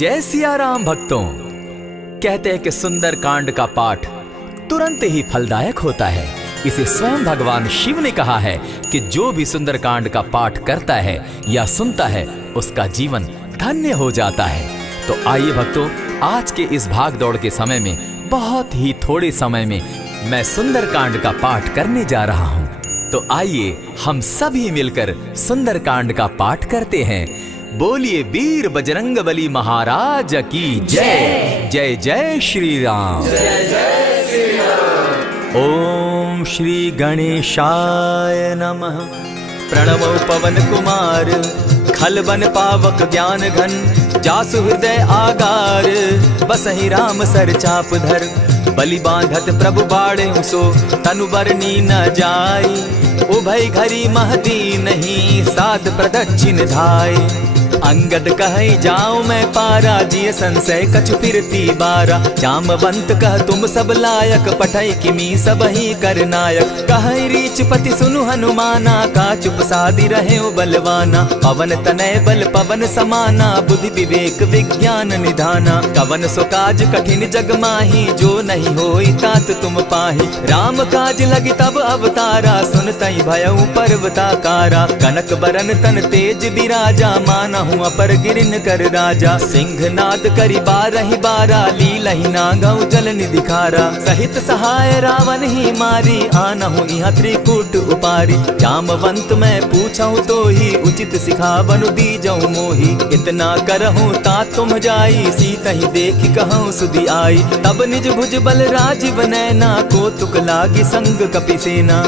जय सिया राम भक्तों। कहते हैं कि सुंदर कांड का पाठ तुरंत ही फलदायक होता है। इसे स्वयं भगवान शिव ने कहा है कि जो भी सुंदर कांड का पाठ करता है या सुनता है उसका जीवन धन्य हो जाता है। तो आइए भक्तों, आज के इस भाग दौड़ के समय में बहुत ही थोड़े समय में मैं सुंदर कांड का पाठ करने जा रहा हूँ। तो आइए हम सभी मिलकर सुंदर कांड का पाठ करते हैं। बोलिए वीर बजरंगबली महाराज की जय। जय जय श्री राम। जय जय श्री राम। ओम श्री गणेशाय नमः। प्रणवो पवन कुमार खलबन पावक ज्ञान घन जासु हृदय आगार बसहि राम सर चाप धर बलि बांधत प्रभु बाड़े सो तनु बरनी न जाई उभय घरी महदी नहीं साध प्रदक्षिण धाय अंगद कहे जाऊं मैं पारा जिय संशय कछु फिरती बारा जामवंत कह तुम सब लायक पठय किमी सब ही कर नायक कहे रीच पति सुनु हनुमाना का चुप सादी रहे बलवाना पवन तनय बल पवन समाना बुद्धि विवेक विज्ञान निधाना कवन सो काज कठिन जग माही जो नहीं होई तात तुम पाही राम काज लगी तब अवतारा सुनतई भयउ पर्वताकारा कनक बरन तन तेज विराजा माना अपर गिरिन कर राजा सिंह नाद करी बारहि बारा लीलहि नागौ जल निधि खारा सहित सहाय रावण ही मारी आनहु इहाँ त्रिकूट उपारी जामवंत मैं पूछऊं तो ही उचित सिखावनु दीजऊं मोही इतना करहूं ता तुम जाई सीतहि देखि कहूं सुधि आई तब निज भुज बल राजीव नैना कौतुक लागी संग कपिसेना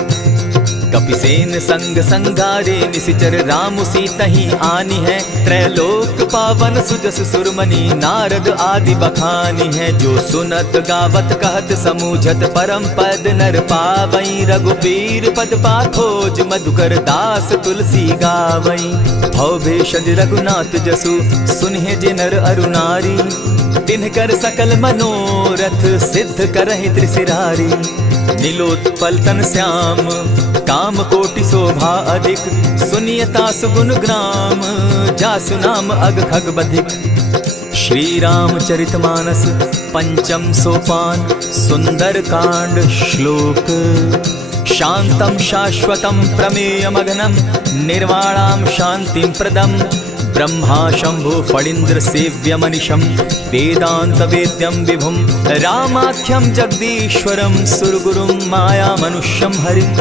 कपिसेन संग संगारे निशिचर राम सीतहि आनी है त्रैलोक पावन सुजस सुरमणि नारद आदि बखानी है जो सुनत गावत कहत समूझत परम पद नर पावई रघुबीर पद पाथोज मधुकर दास तुलसी गावई भव भेषज रघुनाथ जसु सुनहि जे नर अरु नारी तिनकर सकल मनोरथ सिद्ध करहि त्रिशिरारी नीलोत्पल तन श्याम काम कोटि शोभा अधिक सुनियता सुगुण ग्राम जासु नाम अग खग बधिक। श्री रामचरितमानस पंचम सोपान सुंदर कांड श्लोक शांतम शाश्वतम प्रमेयमघनम निर्वाणाम शांतिं प्रदम ब्रह्मा शंभु फणीन्द्र सेव्य मनिशम वेदांत वेद्यम विभुम रामाख्यम जगदीश्वरम सुरगुरुम माया मनुष्यम हरिम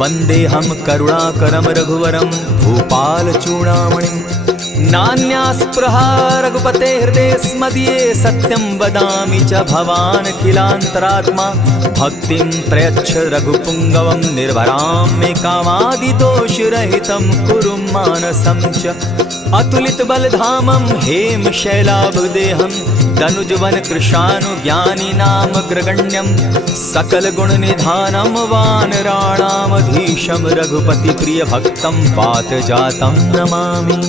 वंदे हम करुणाकरम रघुवरम भूपाल चूड़ामणिम नान्यास्पृहा रघुपते हृदय स्मदीये सत्यं वदामि च भवान् खिलान्तरात्मा भक्तिं प्रयच्छ रघुपुङ्गवं निर्भरां मे कामादिदोषरहितं कुरु मानसं च अतुलित बलधामं हेम शैलाभदेहं तनुजवन कृशानु ज्ञानी नाम ग्रगण्यं सकल गुण निधानं वानराणामधीशं रघुपति प्रिय भक्तं पात जातं नमामि।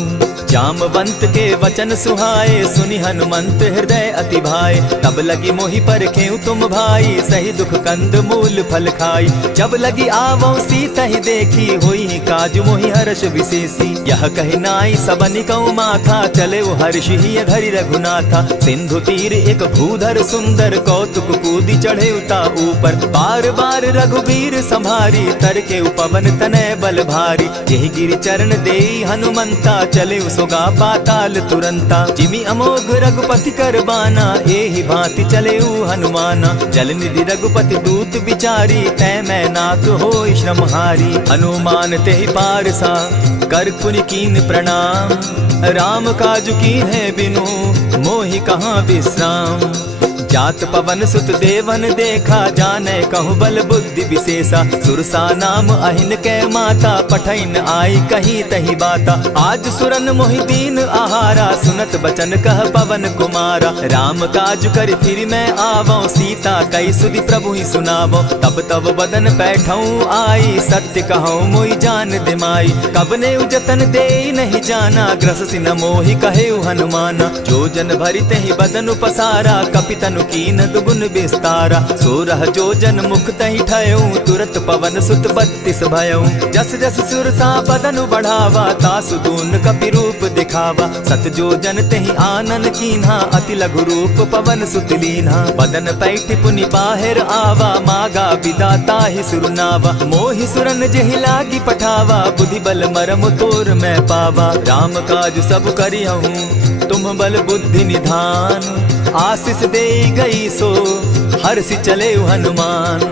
जामवंत के वचन सुहाए सुनि हनुमंत हृदय अति भाए तब लगी मोहि परखेउ तुम भाई सही दुख कंद मूल फल खाई जब लगी आवो सीतहि देखी होई काज मोहि हर्ष विशेषी यह कहि नाई सबनि कौ माथा चले हर्ष ही धरि रघुनाथा सिंधु तीर एक भूधर सुंदर कौतुक कूदी चढ़े उता ऊपर बार बार रघुबीर संभारी तर के पवन तनय बल भारी यही गिरि चरण देई हनुमंता चले सोगा पाताल तुरंता जिमि अमोघ रघुपति कर बाना एहि भांति चले हनुमाना जल निधि रघुपति दूत बिचारी तै मैं नाथ होई श्रमहारी हनुमान तेहि पारसा कर पुनि कीन प्रणाम राम काजु कीन है बिनु मोहि कहाँ विश्राम जात पवन सुत देवन देखा जाने कहु बल बुद्धि विशेषा सुरसा नाम अहिन कै माता पठैन आई कही तही बाता आज सुरन मोहि दीन आहारा सुनत बचन कह पवन कुमारा राम काज कर फिर मैं आवो सीता कई सुधि प्रभु ही सुनावो तब तब बदन बैठऊं आई सत्य कहूँ मोहि जान दिमाई कबने उजतन दे नहीं जाना ग्रस सिन मोहि कहे हनुमाना जो जन भरित ही बदन पसारा कपितनु कीन दुगुन विस्तारा। 16 जोजन मुख तहि ठयऊ, तुरत पवन सुत 32 भयऊ। जस जस सुरसा बदन बढ़ावा, तासु दून कपि रूप दिखावा। 7 जोजन तेहि आनन कीन्हा, अति लघु रूप पवन सुत लीन्हा। बदन पैठ पुनि बाहिर आवा, मागा विदा ताहि सुरनावा। मोहि सुरन जेहि लागी पठावा, बुद्धि बल मरम तोर मैं पावा। राम काज सब करिहूँ, तुम बल बुद्धि निधान। आशीष दे गई सो हर्षि चले हनुमान।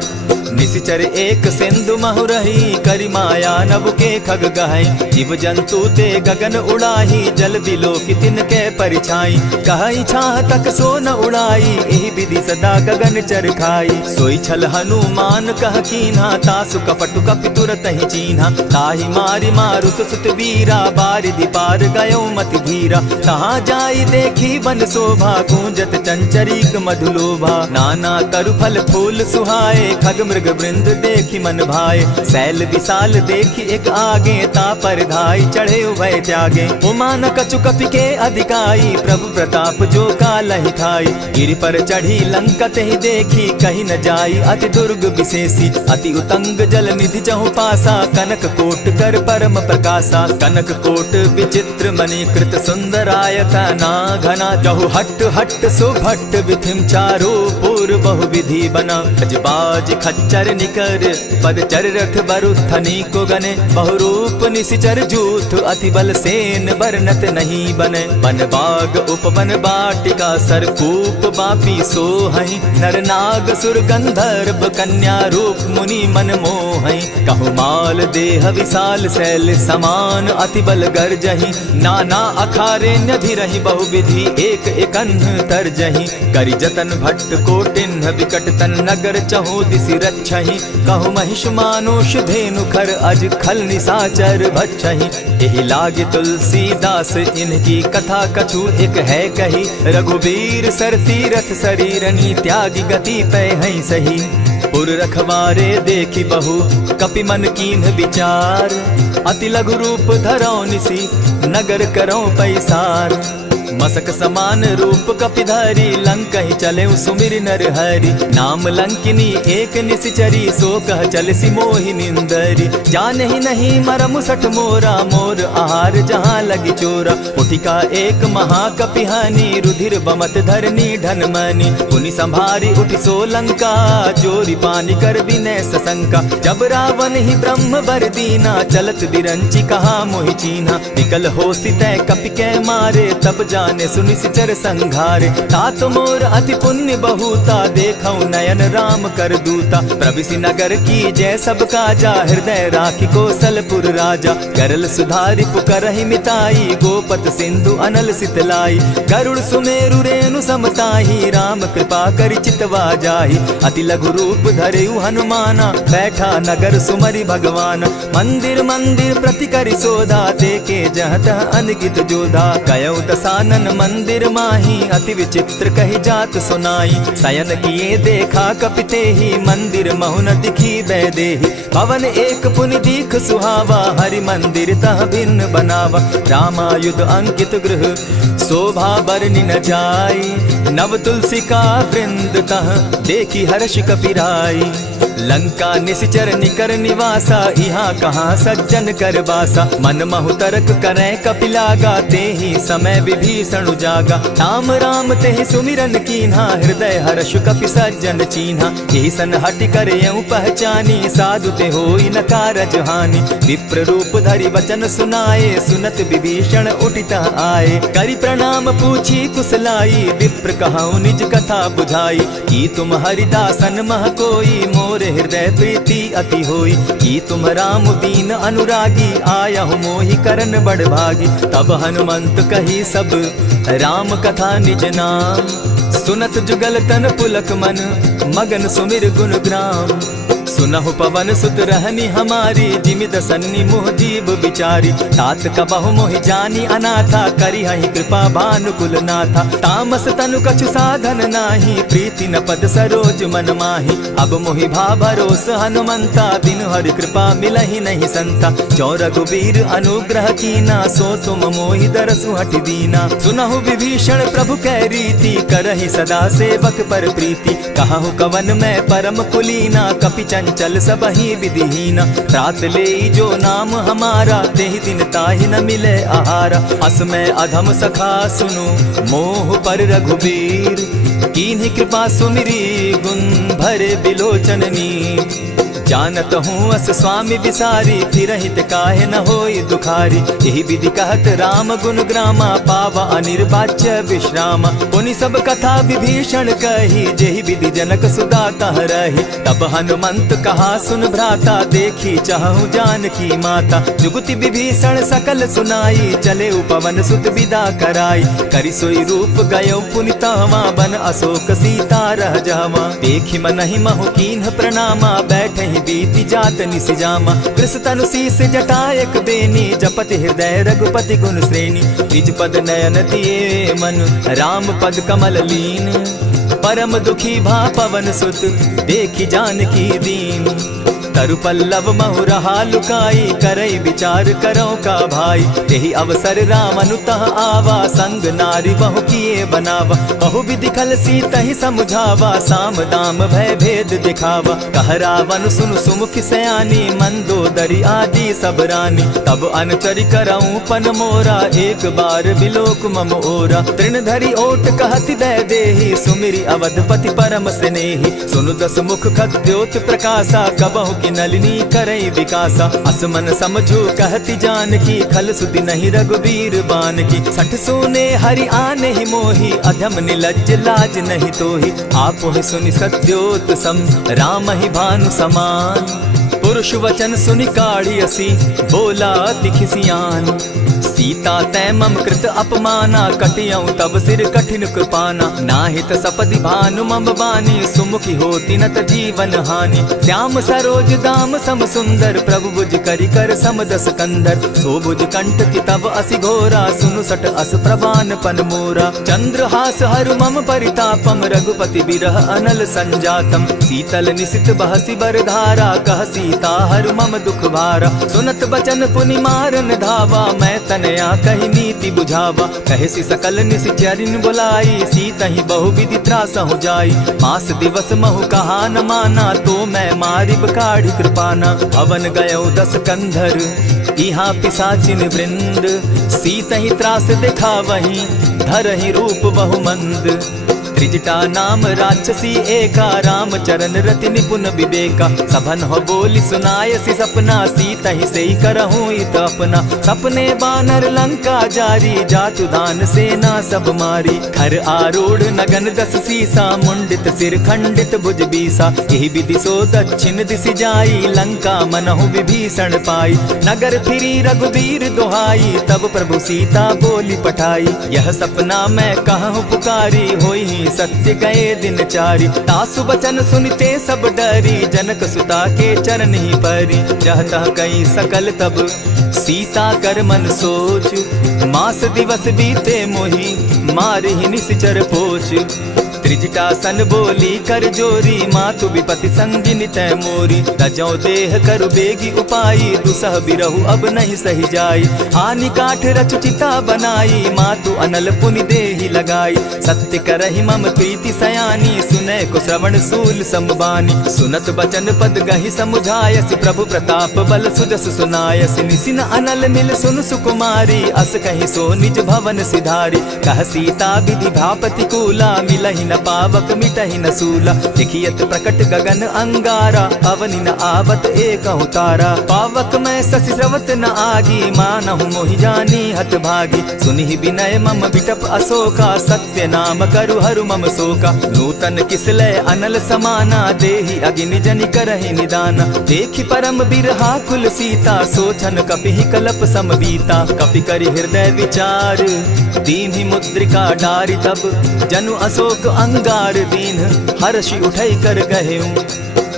निशिचर एक सिंधु महु रही, करि माया नभ के खग गहई। जीव जंतु ते गगन उड़ाही, जल बिलो की तिनके परिछाई। कहई छाह तक सो न उड़ाई, एहि विधि सदा गगन चर खाई। सोई छल हनुमान कह कीन्हा, तासु कपटु कपि तुरत ही चीन्हा। ताहि मारि मारुत सुत वीरा, बारिधि पार गयो मति धीरा। कहाँ जाई देखी बन शोभा, गूंजत चंचरीक मधुलोभा। नाना तरु फल फूल सुहाए, खग मृग वृंद देखी मन भाए। सैल विशाल देखी एक आगे, ता पर धाई चढ़े भय त्यागे। उमान कछु कपि के अधिकाई, प्रभु प्रताप जो कालहि खाई। गिरि पर चढ़ी लंका तेहि देखी, कहीं न जाई अति दुर्ग विशेषी। अति उतंग जल निधि चहु पासा, कनक कोट कर परम प्रकाशा। कनक कोट विचित्र मणिकृत सुंदरायता ना घना। जहु हट हट सुभट विधिम चारो पूर्व बहु विधि बना। अजबाज खच्चर निकर पदचर रथ बरुथनी को गने। बहुरूप निशिचर जूथ अति बल सेन बरनत नहीं बने। बन बाग उपवन बाटिका सरकूप बापी सोहई। नर नाग सुर गंधर्व कन्या रूप मुनि मन मोहई। कहु माल देह विशाल शैल समान, अति बल गर्जही। नाना अखारे न्यधिरहि बहुविधि, एक एकन्ह तरजही। करि जतन भट्ट कोटिन्ह विकट तन नगर, चहु दिसि रक्षहि। कहु महिष मानुष धेनु खर, अज खल निसाचर भक्षहि। एहि लागे तुलसीदास इनकी कथा, कछु एक है कही। रघुबीर सर तीरथ शरीरनी, त्यागी गति पै हई सही। पुर रखवारे देखी बहु, कपि मन कीन्ह विचार। अति लघु रूप धरौ निसी, नगर करौ पैसार। मसक समान रूप कपिधारी, लंक ही चले सुमिर नर हरि। नाम लंकिनी एक निशिचरी, सो कह चल सी मोहि निंदरी। जान ही नहीं मरम सठ मोरा, मोर आहार जहाँ लगी चोरा। उठिका एक महाकपिहानी, रुधिर बमत धरनी ढन मनी। पुनि संभारी उठि सो लंका, जोरी पानी कर विनय सशंका। जब रावण ही ब्रह्म बर दीना, चलत बिरंची कहा मोहि चीन्हा। निकल हो सितै कपि के मारे, तब जाने सुनिशिचर संघारे। तात मोर अति पुण्य बहुता, देखऊ नयन राम कर दूता। प्रविशि नगर की जय सब काजा, हृदय राखी कौशलपुर राजा। करल सुधारि पुकरहि मिताई, गोपत सिंधु अनल सितलाई। गरुड़ सुमेरु रेणु समताही, राम कृपा करि चितवा जाहि। अति लघु रूप धरेउ हनुमाना, बैठा नगर सुमरि भगवान। मंदिर मंदिर प्रति करि सोधा, देखे जहाँ तह अनगित जोधा। गयौ दसानन मंदिर माही, अति विचित्र कही जात सुनाई। शयन किए देखा कपिते ही, मंदिर महु न दिखी वैदेही। भवन एक पुनि दीख सुहावा, हरि मंदिर तह भिन्न बनावा। रामायुध अंकित गृह, शोभा बरनि न जाई। नव तुलसी का वृंद तह, देखी हर्ष कपिराई। लंका निशिचर निकर निवासा, यहाँ कहाँ सज्जन कर बासा। मन महु तरक करै कपिलागा, तेहि समय विभीषण जागा। राम राम तेहि सुमिरन कीन्हा, हृदय हर्ष कपि सज्जन चीन्हा। एहि सन हटि करयउ पहचानी, साधु ते होई न कारज हानि। विप्र रूप धरि वचन सुनाए, सुनत विभीषण उठित आए। करि प्रणाम पूछी कुशलाई, विप्र कहउ निज कथा बुझाई। की तुम हरिदासन मह कोई, मोर हृदय प्रीति अति होई। की तुम राम दीन अनुरागी, आयहु मोहि करन बड़ भागी। तब हनुमंत कही सब राम कथा निज नाम। सुनत जुगल तन पुलक मन, मगन सुमिर गुण ग्राम। सुनहु पवन सुत रहनी हमारी, जिमि दसन्नी मोह जीव विचारी। तात कबहु मोहि जानी अनाथा, करी हहि कृपा भानुकुल नाथा। तामस तनु कछु साधन नाही, प्रीति न पद सरोज मन माही। अब मोहि भा भरोस हनुमंता, बिनु हरि कृपा मिलहि नहीं संता। जो रघुबीर अनुग्रह कीना, सो तुम मोहि दरसु हटि दीना। सुनहु विभीषण प्रभु कै रीति, करहि सदा सेवक पर प्रीति। कहु कवन मैं परम कुलीना, कपि चंचल सबहि विधिहीना। रात ले जो नाम हमारा, तेहि दिन ताहि न मिले आहारा। अस मैं अधम सखा सुनु, मोह पर रघुबीर। कीन्ही कृपा सुमिरी, गुण भरे बिलोचन नीर। जानत हूँ अस स्वामी विसारी, फिर हित काहे न होई दुखारी। यही विधि कहत राम गुण ग्रामा, पावा अनिर्वाच्य विश्रामा। पुनि सब कथा विभीषण कही, जेहि विधि जनक सुदा कह रही। तब हनुमंत कहा सुन भ्राता, देखी चाहूँ जानकी माता। जुगति विभीषण सकल सुनाई, चले उपवन सुत विदा कराई। करि सोई रूप गयो पुनि तहवा, बन अशोक सीता रह जावा। देखी मनहि महु कीन्ह प्रणामा, बैठे बीती जात निसिजामा। कृष तनु शीस जटायक बेनी, जपति हृदय रघुपति गुण श्रेणी। निज पद नयन दिए मन, राम पद कमल लीन। परम दुखी भा पवन सुत, देखी जानकी दीन। तरु पल्लव महु रहा लुकाई, करई विचार करो का भाई। यही अवसर राम अनुतः आवा, संग नारी बहु किए बनावा। बहु विधि खल सीतहि समुझावा, साम दाम भय भेद दिखावा। कह रावण सुन सुमुख सयानी, मंदोदरी आदि सब रानी। तब अनुचरि करऊं पन मोरा, एक बार बिलोक मम ओरा। तृण धरि ओट कहति दय देहि, सुमिरि अवधपति परम स्नेही। सुनु दस मुख खद्योत प्रकाशा, कबहु की नलिनी करई विकासा। असमन समझो कहती जानकी, खल सुधि नहीं रघुबीर बान की। सठ सोने हरि आने ही मोही, अधम निलज्ज लाज नहीं तोही। आप ही सुनि सत्योत सम, राम ही भानु समान। पुरुष वचन सुनि काढ़ी असी, बोला तिखिसियान। सीता तै मम कृत अपमाना, कटियऊ तब सिर कठिन कृपाना। नाहित सपदि भानु मम बानी, सुमुखी होती नत जीवन हानि। श्याम सरोज दाम सम सुंदर, प्रभु भुज करि कर सम दस कंदर। सो भुज कंठ की तब असि घोरा, सुनु सट अस प्रवान पन मोरा। चंद्रहास हरु मम परितापम, रघुपति बिरह अनल संजातम। शीतल निशित बहसी बरधारा, कह सीता हरु मम दुख भारा। सुनत बचन पुनि मारन धावा, मैं तनया कही नीति बुझावा। कहे सी सकल निश्चरिन बुलाई, सीतहि बहु विधि त्रास हो जाई। मास दिवस महु कहा न माना, तो मैं मारिब काढ़ी कृपाना। भवन गयो दस कंधर, इहाँ पिशाचिन वृंद। सीतहि त्रास दिखावहि, धरहि रूप बहु मंद। त्रिजटा नाम राक्षसी एका, राम चरण रति निपुण विवेका। सभन हो बोली सुनायसी सपना, सीतहि सेई करहूँ इत अपना। सपने बानर लंका जारी, जातु दान सेना सब मारी। खर आरूढ़ नगन दस सीसा, मुंडित सिर खंडित भुज बीसा। यही विधि सो दक्षिण दिशि जाई, लंका मनहु विभीषण पाई। नगर फिरी रघुबीर दुहाई, तब प्रभु सीता बोली पठाई। यह सपना मैं कहूँ पुकारी, होई सत्य गए दिन चारी। तासु बचन सुनते सब डरी, जनक सुता के चरण ही परी। जहता कई सकल तब सीता कर मन सोच, मास दिवस बीते मोही, मारि ही निश्चर पोच। त्रिजटा सन बोली कर जोरी, मातु विपति संगिनी तै मोरी। तजौ देह करु बेगी उपाई, दुसह बिरहु अब नहीं सही जाई। हानि काठ रचु चिता बनाई, मातु अनल पुनि देहि लगाई। सत्य करहि मम प्रीति सयानी, सुनै को श्रवण सूल समबानी। सुनत बचन पद गहि समुझायसि, प्रभु प्रताप बल सुजस सुनायसि। निसिन अनल मिल सुन सुकुमारी, अस कहि सो निज भवन सिधारी। कह सीता विधि भापति कूला, मिलहि न पावक मिटहि न सूला। देखियत प्रकट गगन अंगारा, अवनि न आवत एकहु तारा। पावक मैं शशि स्रवत न आगी, मानहु मोहि जानी हत भागी। सुनिहि विनय मम बिटप अशोका, सत्य नाम करु हरु मम शोका। नूतन किसलय अनल समाना, देहि अगिनि जनि करहि निदाना। देखि परम बिरहा कुल सीता, सोचन कपिहि कलप समबीता। कपि करि हृदय विचार, दीन्हि मुद्रिका डारि तब। जनु अशोक अंगार दीन, हर्षि उठै कर गहेऊ।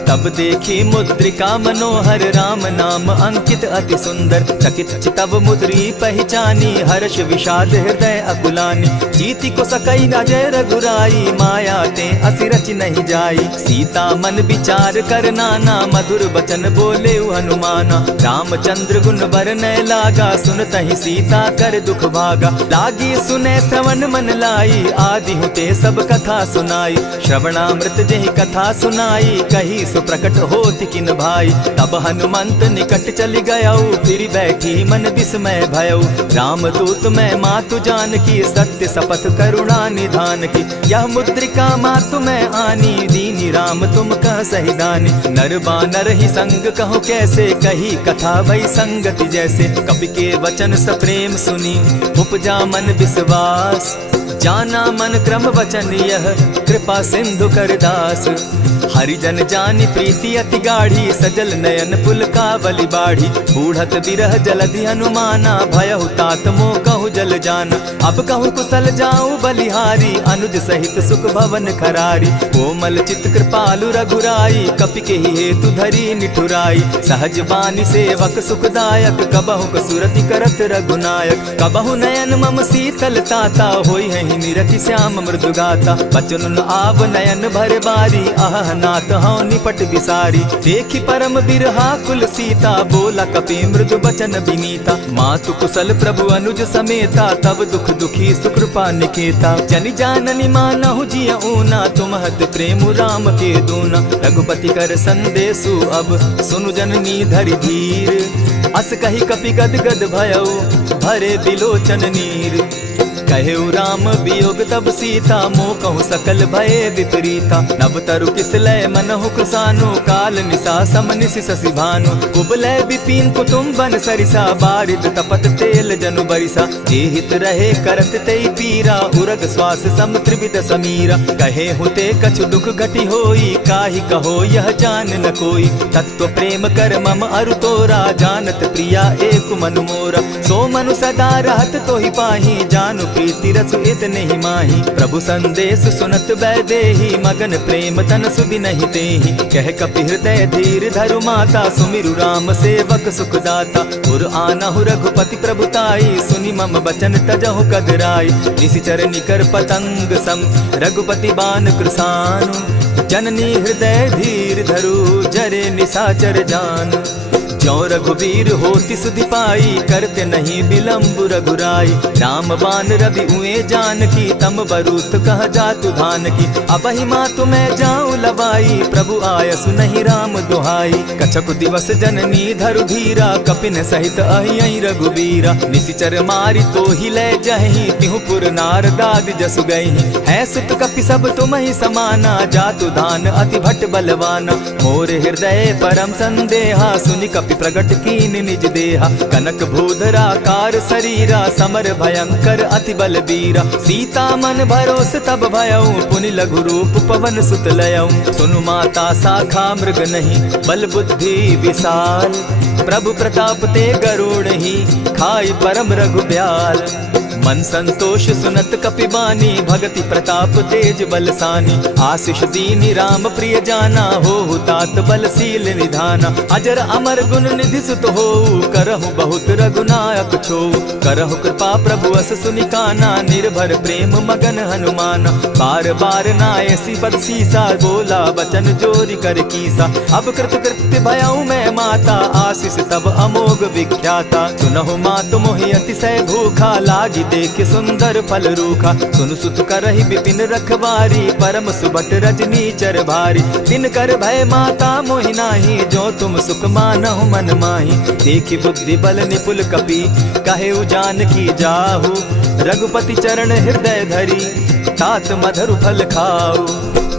तब देखी मुद्रिका मनोहर राम नाम अंकित अति सुंदर। चकित चितव मुद्री पहचानी हर्ष विषाद हृदय अकुलानी। जीति को सकई अजय रघुराई माया ते असि रच नहीं जाई। सीता मन विचार कर नाना मधुर बचन बोले हनुमाना। रामचंद्र गुण बरनय लागा सुनतहि सीता कर दुख भागा। लागी सुने श्रवण मन लाई आदि हुते सब कथा सुनाई। श्रवणामृत जेहि कथा सुनाई कही सो प्रकट होति किन भाई। तब हनुमंत निकट चली गयऊ फिर बैठी मन विस्मय भयऊ। रामदूत मैं मातु जानकी सत्य शपथ करुणा निधान की। यह मुद्रिका मातु मैं आनी दीनी राम तुम कह सही दानी। नर बानर ही संग कहो कैसे कही कथा भई संगति जैसे। कपि के वचन सप्रेम सुनी उपजा मन विश्वास। जाना मन क्रम वचन यह कृपा सिंधु कर दास। हरिजन जानी प्रीति अति गाढ़ी सजल नयन पुलकावली बाढ़ी। बूढ़त बिरह जलधि हनुमाना भयहु तात मोह कहु जल जाना। अब कहु कुशल जाऊं बलिहारी अनुज सहित सुख भवन खरारी। कोमल चित कृपालु रघुराई कपि के ही हेतु धरी निठुराई। सहज बानी सेवक सुखदायक कबहु कसुरति करत रघुनायक। कबहु नयन मम शीतल ताता होई है निरखि श्याम मृदु गाता। बचन आव नयन भर बारी आह नाथ हौ निपट बिसारी। देखी परम बिरहा कुल सीता बोला कपि मृदु बचन विनीता। मातु कुशल प्रभु अनुज समेता तब दुख दुखी सुकृपा निकेता। जनि जाननी मानहु जिय ऊना तुम्हत प्रेम राम के दूना। रघुपति कर संदेशु अब सुनु जननी धरि धीर। अस कही कपि गद गद भयऊ भरे बिलोचन नीर। कहेउ राम वियोग तब सीता मोह कहु सकल भय विपरीता। नव तरु किसलय मनहु कुसानु काल निशा समनिशि शशि भानु। कुबलय विपिन कुटुम्बन सरिसा बारिद तपत तेल जनु बरिसा। जे हित रहे करत तेई पीरा उरग श्वास सम त्रिविध समीरा। कहे हुते कछु दुख घटी होई काहि कहो यह जान न कोई। तत्व प्रेम कर मम अरु तोरा जानत प्रिया एक मनु मोरा। सो मनु सदा रहत तोहि पाही जानु प्रीति रसु इतने ही माही। प्रभु संदेश सुनत बैदेही मगन प्रेम तन सुधि नहीं तेहि। कह कपि हृदय धीर धरु माता सुमिरु राम सेवक सुखदाता। उर आनहु रघुपति प्रभुताई सुनि मम बचन तजहु कदराई। निशिचर निकर पतंग सम रघुपति बान कृसानु। जननी हृदय धीर धरु जरे निशाचर जान। ज्यों रघुवीर होति सुधि पाई करते नहीं विलम्ब रघुराई। राम बान रवि उए जानकी तम बरूत कह जातु धान की। अबहि मातु मैं जाऊं लवाई प्रभु आयसु नहीं राम दुहाई। कछक दिवस जननी धरु धीरा कपिन सहित अहियहि रघुबीरा। निशिचर मारि तो ही लय जहि तिहु पुर नारदादि जसु गई। है सुत कपि सब तुम ही समाना जातु धान अति भट बलवाना। मोर हृदय परम संदेहा सुनि कपि प्रगट कीन निज देहा। कनक भूधराकार शरीरा समर भयंकर अति बलबीरा। सीता मन भरोस तब भयऊ पुनि लघु रूप पवन सुत लयऊ। सुनु माता शाखा मृग नहीं बल बुद्धि विशाल। प्रभु प्रताप ते गरुड़ ही खाई परम रघु ब्याल। मन संतोष सुनत कपि बानी भगति प्रताप तेज बलसानी। आशीष दीनी राम प्रिय जाना हो तात बलशील निधाना। अजर अमर गुण निधि सुत हो करहु बहुत रघुनायक छो। करहु कृपा प्रभु अस सुनि काना निर्भर प्रेम मगन हनुमाना। बार बार नायसी पद सीसा बोला बचन जोरी कर कीसा। अब कृत कृत्य भयऊ मैं माता आशीष तब अमोघ विख्याता। सुनहु मातु मोहि अतिशय भूखा लागी देख सुंदर फल रूखा। सुन सुत करहि विपिन रखवारी परम सुबट रजनी चर भारी। दिन कर भय माता मोहि नाही जो तुम सुख मानहु मन माही। देखी बुद्धि बल निपुल कपि कहेउ जानकी जाहु। रघुपति चरण हृदय धरी तात मधुर फल खाऊ।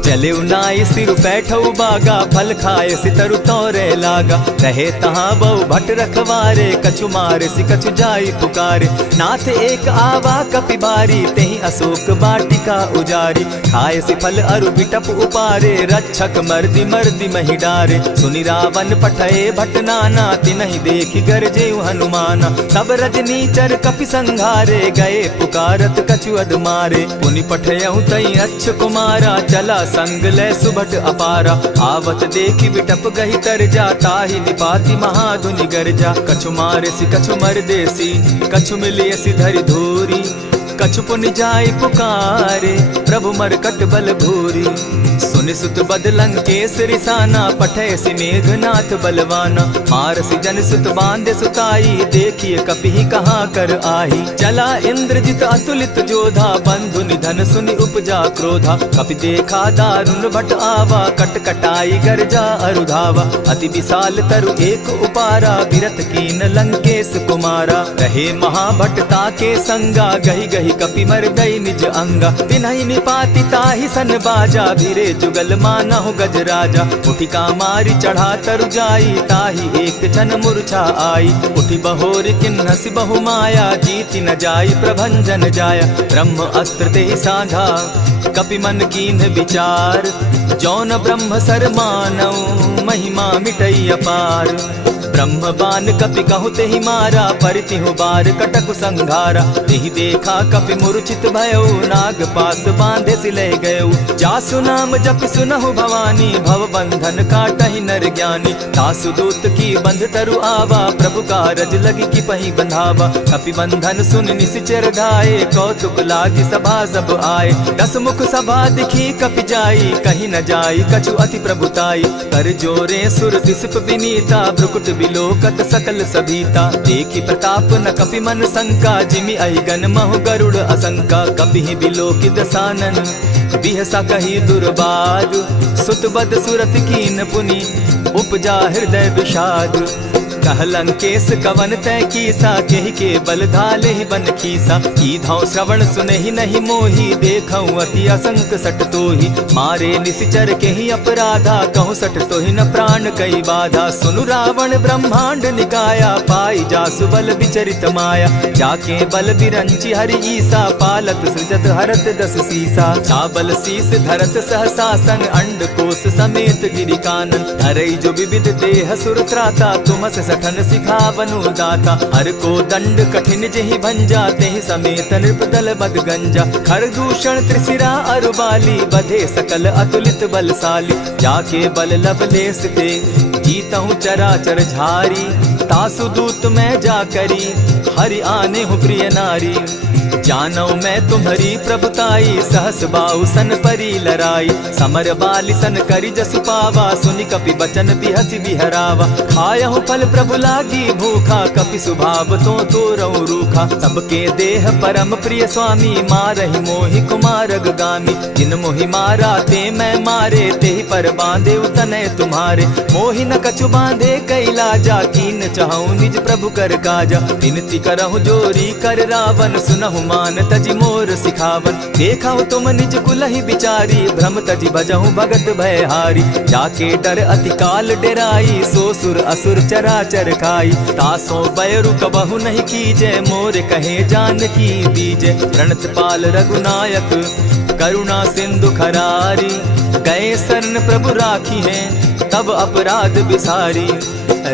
चले नाई सिर बैठऊ बागा फल खाए सितरु तोरे लागा। रहे तहाँ बहु भट रखवारे कछु मारे सि कछु जाई पुकारे। नाथ एक आवा कपि बारी तेहि अशोक बाटिका उजारी। खाए सि फल अरु बिटप उपारे रक्षक मर्दि मर्दि महि डारे। सुनि रावण पठये भट नाना तिनहि देखि गरजेउ हनुमाना। सब रजनीचर कपि संघारे गए पुकारत कछु अध मारे। पुनि पठयउ तई अच्छ कुमारा चला संग ले सुभट अपारा। आवत देखी बिटप गही तर जा, ताहि निपाति महाधुनि गर्जा। कछु मारे सी कछु मर देसी, कछु मिले सी धरि धूरी। कछु पुनि जाय पुकारे, प्रभु मरकट बल भूरी। सुनि सुत बद लंकेश रिसाना, पठे सि मेघनाथ बलवाना। मारसि जन सुत बांधे सुताई, देखिए कपि कहाँ कर आही। चला इंद्रजित अतुलित जोधा, बंधु निधन सुनि उपजा क्रोधा। कपि देखा दारुण भट आवा, कट कटाई गर्जा अरुधावा। अति विशाल तरु एक उपारा, विरत कीन लंकेश कुमारा। रहे महाभट ताके संगा, गही गही कपि मर्दई निज अंगा। तिन्हि निपाति ताहि सन बाजा, भिरे जुगल मानहु गजराजा। उठिका मारी चढ़ा तरु जाई, ताहि एक जन मूर्छा आई। उठि बहोर किन्हसि बहु माया, जीति न जाई प्रभंजन जाया। ब्रह्म अस्त्र तेहि साधा, कपि मन कीन्ह विचार। जौन ब्रह्म सर मानौ, महिमा मिटई अपार। ब्रह्म बान कपि कहु तेहि मारा, परितिहु बार कटक संघारा। तेहि देखा कपि मूर्छित भयो, नाग पास बांधे सिले गयो। जासु नाम जपि सुनहु भवानी, भव बंधन काटहि नर ज्ञानी। तासु दूत की बंध तरु आवा, प्रभु कारज लगी की पही बंधावा। कपि बंधन सुन निसिचर धाये, कौतुक लागी सभा सब आए। दस मुख सभा दिखी कपि जाई, कहीं न जाई कछु अति प्रभुताई। कर जोरे सुर दिसप विनीता, भ्रुकुट बिलोकत सकल सभीता। देखी प्रताप न कपि मन शंका, जिमि अहिगन महु गरुड़ असंका। कपि बिलोकि दसानन, बिहसा कही दुर्बाद। सुत बद सुरत कीन पुनि, उपजा हृदय विषाद। कह लंकेश कवन तै कीसा, केहि के बल धाले ही बन खीसा। कीधौ श्रवण सुनहि नहीं मोही, देखऊं अति असंक सट तोही। मारे निसिचर केहि अपराधा, कहूँ सट तोहि न प्राण कई बाधा। सुनु रावण ब्रह्मांड निकाया, पाई जासु बल विचरित माया। जाके बल बिरंची हरि ईसा, पालत सृजत हरत दस सीसा। चाबल शीस धरत सहसासन, अंड कोश समेत गिरि कानन। धरई जो विविध देह सुर त्राता, तुमस सठन सिखावनु दाता। हर को दंड कठिन जेहि भंजा, तेहि समेत नृपदल बद गंजा। खर दूषण त्रिशिरा अरुबाली, बधे सकल अतुलित बलशाली। जाके बल लवलेस ते, जीतहु चराचर झारी। तासु दूत मैं जा करी, हरि आने हूँ प्रिय नारी। जानौ मैं तुम्हारी प्रभुताई, सहस बाहु सन परी लराई। समर बाली सन करि जसु पावा, सुनि कपि बचन बिहसि बिहरावा। खायहु फल प्रभु लागी भूखा, कपि सुभाव तो तोरऊ रूखा। सबके देह परम प्रिय स्वामी, मारहि मोहि कुमारग गामी। जिन मोहि मारा ते मैं मारे, तेहि पर बांधे उतनय तुम्हारे। मोहि न कछु बांधे कैलाजा, कीन चहु निज प्रभु कर काजा। विनती करहु जोरी कर रावण, सुनहु मान तजि मोर सिखावन। देखा तुम निज कुलहि बिचारी, भ्रम तजि भजहु भगत भयहारी। जाके डर अति काल डेराई, सो सुर असुर चराचर खाई। तासो बैरु कबहु नहीं कीजे, मोर कहे जानकी बीजे। प्रणत पाल रघुनायक, करुणा सिंधु खरारी। गए शरण प्रभु राखी है, तब अपराध बिसारी।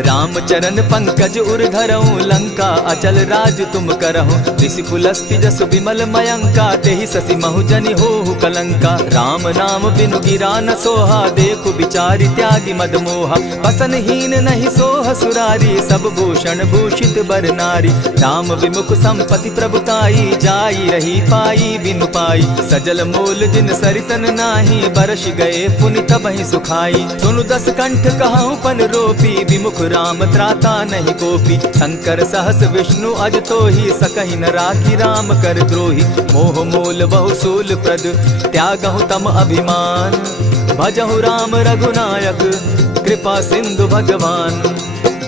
राम चरण पंकज उर धरऊं, लंका अचल राज तुम करहु। ऋषि पुलस्ति जस विमल मयंका, तेहि ससि महु जनि होहु कलंका। राम नाम बिनु गिरा न सोहा, देखु बिचारी त्यागी मद मोहा। बसन हीन नहीं सोह सुरारी, सब भूषण भूषित बर नारी। राम विमुख संपति प्रभुताई, जाई रही पाई बिनु पाई। सजल मोल जिन सरितन नाही, बरस गए पुनि तबहि सुखाई। सुनु दस कंठ कहूँ पन रोपी, विमुख राम त्राता नहीं कोपी। शंकर सहस विष्णु अज तो ही, सकहि न राखी राम कर द्रोही। मोह मोल बहु सूल प्रद, त्यागहु तम अभिमान। भजहु राम रघुनायक, कृपा सिंधु भगवान।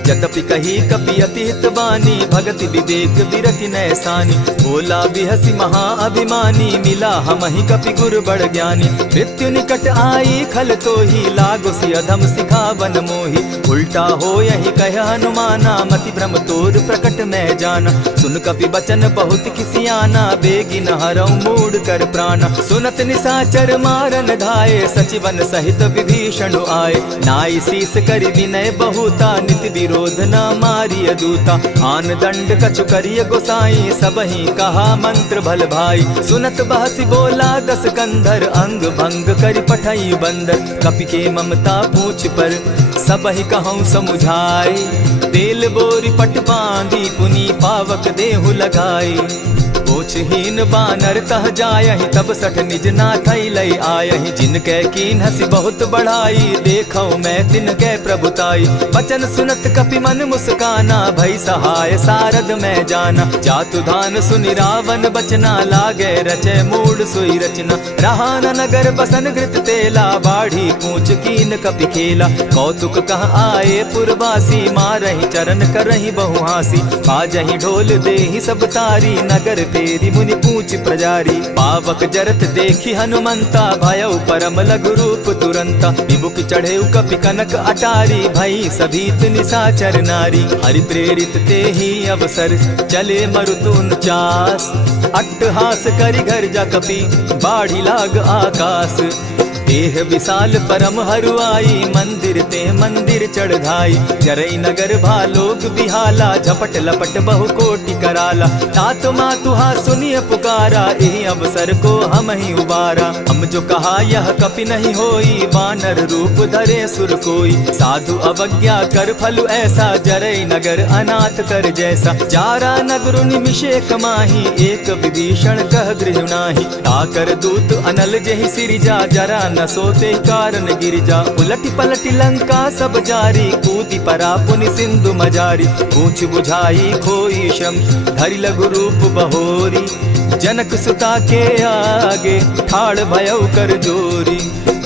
जतपि कही कपि अति हित बानी, भगति विवेक विरति नैसानी। बोला बिहसि महा अभिमानी, मिला हमहि कपि गुर बड़ ज्ञानी। मृत्यु निकट आई खल तो ही, लागोसि अधम सिखावन मोही। उल्टा हो यही कह हनुमाना, मति भ्रम तोर प्रकट मैं जाना। सुन कपि बचन बहुत किसियाना, बेगी न हरऊं मूढ़ कर प्राणा। सुनत निसाचर मारन धाये, सचिवन सहित विभीषण आए। नाई शीस करि विनय बहुता, नित क्रोध न मारिय दूता। आन दंड कछु करिय गोसाई, सबहि कहा मंत्र भल भाई। सुनत बहसी बोला दस कंधर, अंग भंग करि पठई बंदर। कपि के ममता पूछ पर, सबहि कहूँ समुझाए। तेल बोरी पट बांधी, पुनि पावक देहु लगाई। पूछहीन बानर तह जायहि, तब सठ निज नाथई लई आयहि। जिनके कीन हसी बहुत बढ़ाई, देखौ मैं तिनके प्रभुताई। बचन सुनत कपि मन मुस्काना, भई सहाय सारद मैं जाना। जातु धान सुनि रावण बचना, लागे रचे मूड सोई रचना। रहा न नगर बसन घृत तेला, बाढ़ी पूछ कीन कपि खेला। कौतुक कह आए पुरवासी, मारहि चरण करहि बहु हासी। बाजहि ढोल देहि सब तारी, नगर फेरी मुनि पूछ प्रजारी। पावक जरत देखी हनुमंता, भयउ परम लघु रूप तुरंता। विमुख चढ़े कपि कनक अटारी, भई सभीत निशाचर नारी। हरि प्रेरित ते ही अवसर, चले मरुतु 49। अट्टहास करि घर जा कपि, बाढ़ी लाग आकाश। देह विशाल परम हरुआई, मंदिर ते मंदिर चढ़ाई। जरई नगर भालोग बिहाला, झपट लपट बहु कोटि कराला। तात मातुहा सुनिय पुकारा, यही अवसर को हम ही उबारा। हम जो कहा यह कपि नहीं होई, वानर रूप धरे सुर कोई। साधु अवज्ञा कर फल ऐसा, जरई नगर अनाथ कर जैसा। जारा नगर निमिषे कमाही, एक विभीषण कह गृह नाही। ताकर दूत अनल जहि सिरिजा, जरा न सोते कारण गिरिजा। उलटी पलटी लंका सब जारी, कूदी परा पुनि सिंधु मजारी। पूछ बुझाई खोई श्रम, धरि लघु रूप बहोरी। जनक सुता के आगे, ठाड़ भयउ कर जोरी।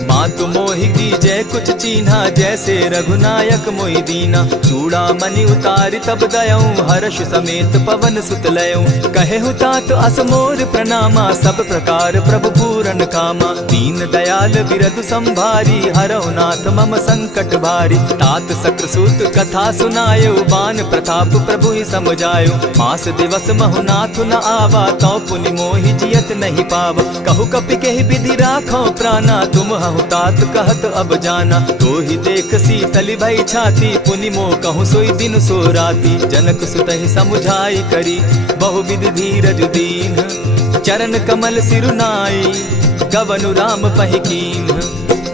मातु मोहि दीजै कुछ चीन्हा, जैसे रघुनायक मोहि दीना। चूड़ामणि उतारि तब दयऊँ, हर्ष समेत पवन सुत लयऊँ। कहेहु तात अस मोर प्रणामा, सब प्रकार प्रभु पूरन कामा। दीन दयाल बिरधु संभारी, हरहु नाथ मम संकट भारी। तात सक्रसूत कथा सुनायो, बान प्रताप प्रभु ही समझायो। मास दिवस महु नाथ न आवा, तौ पुनि मोहि जियत नहीं पावा। कहु कपि केहि विधि राखो प्राणा, तुम हहु तात कहत अब जाना। तो ही देख शीतल भई छाती, पुनि मोह कहूँ सोई दिन सो राती। जनक सुतहि समुझाई करी, बहु विधि धीरज दीन। चरण कमल सिरुनाई, गवनु राम पहि कीन।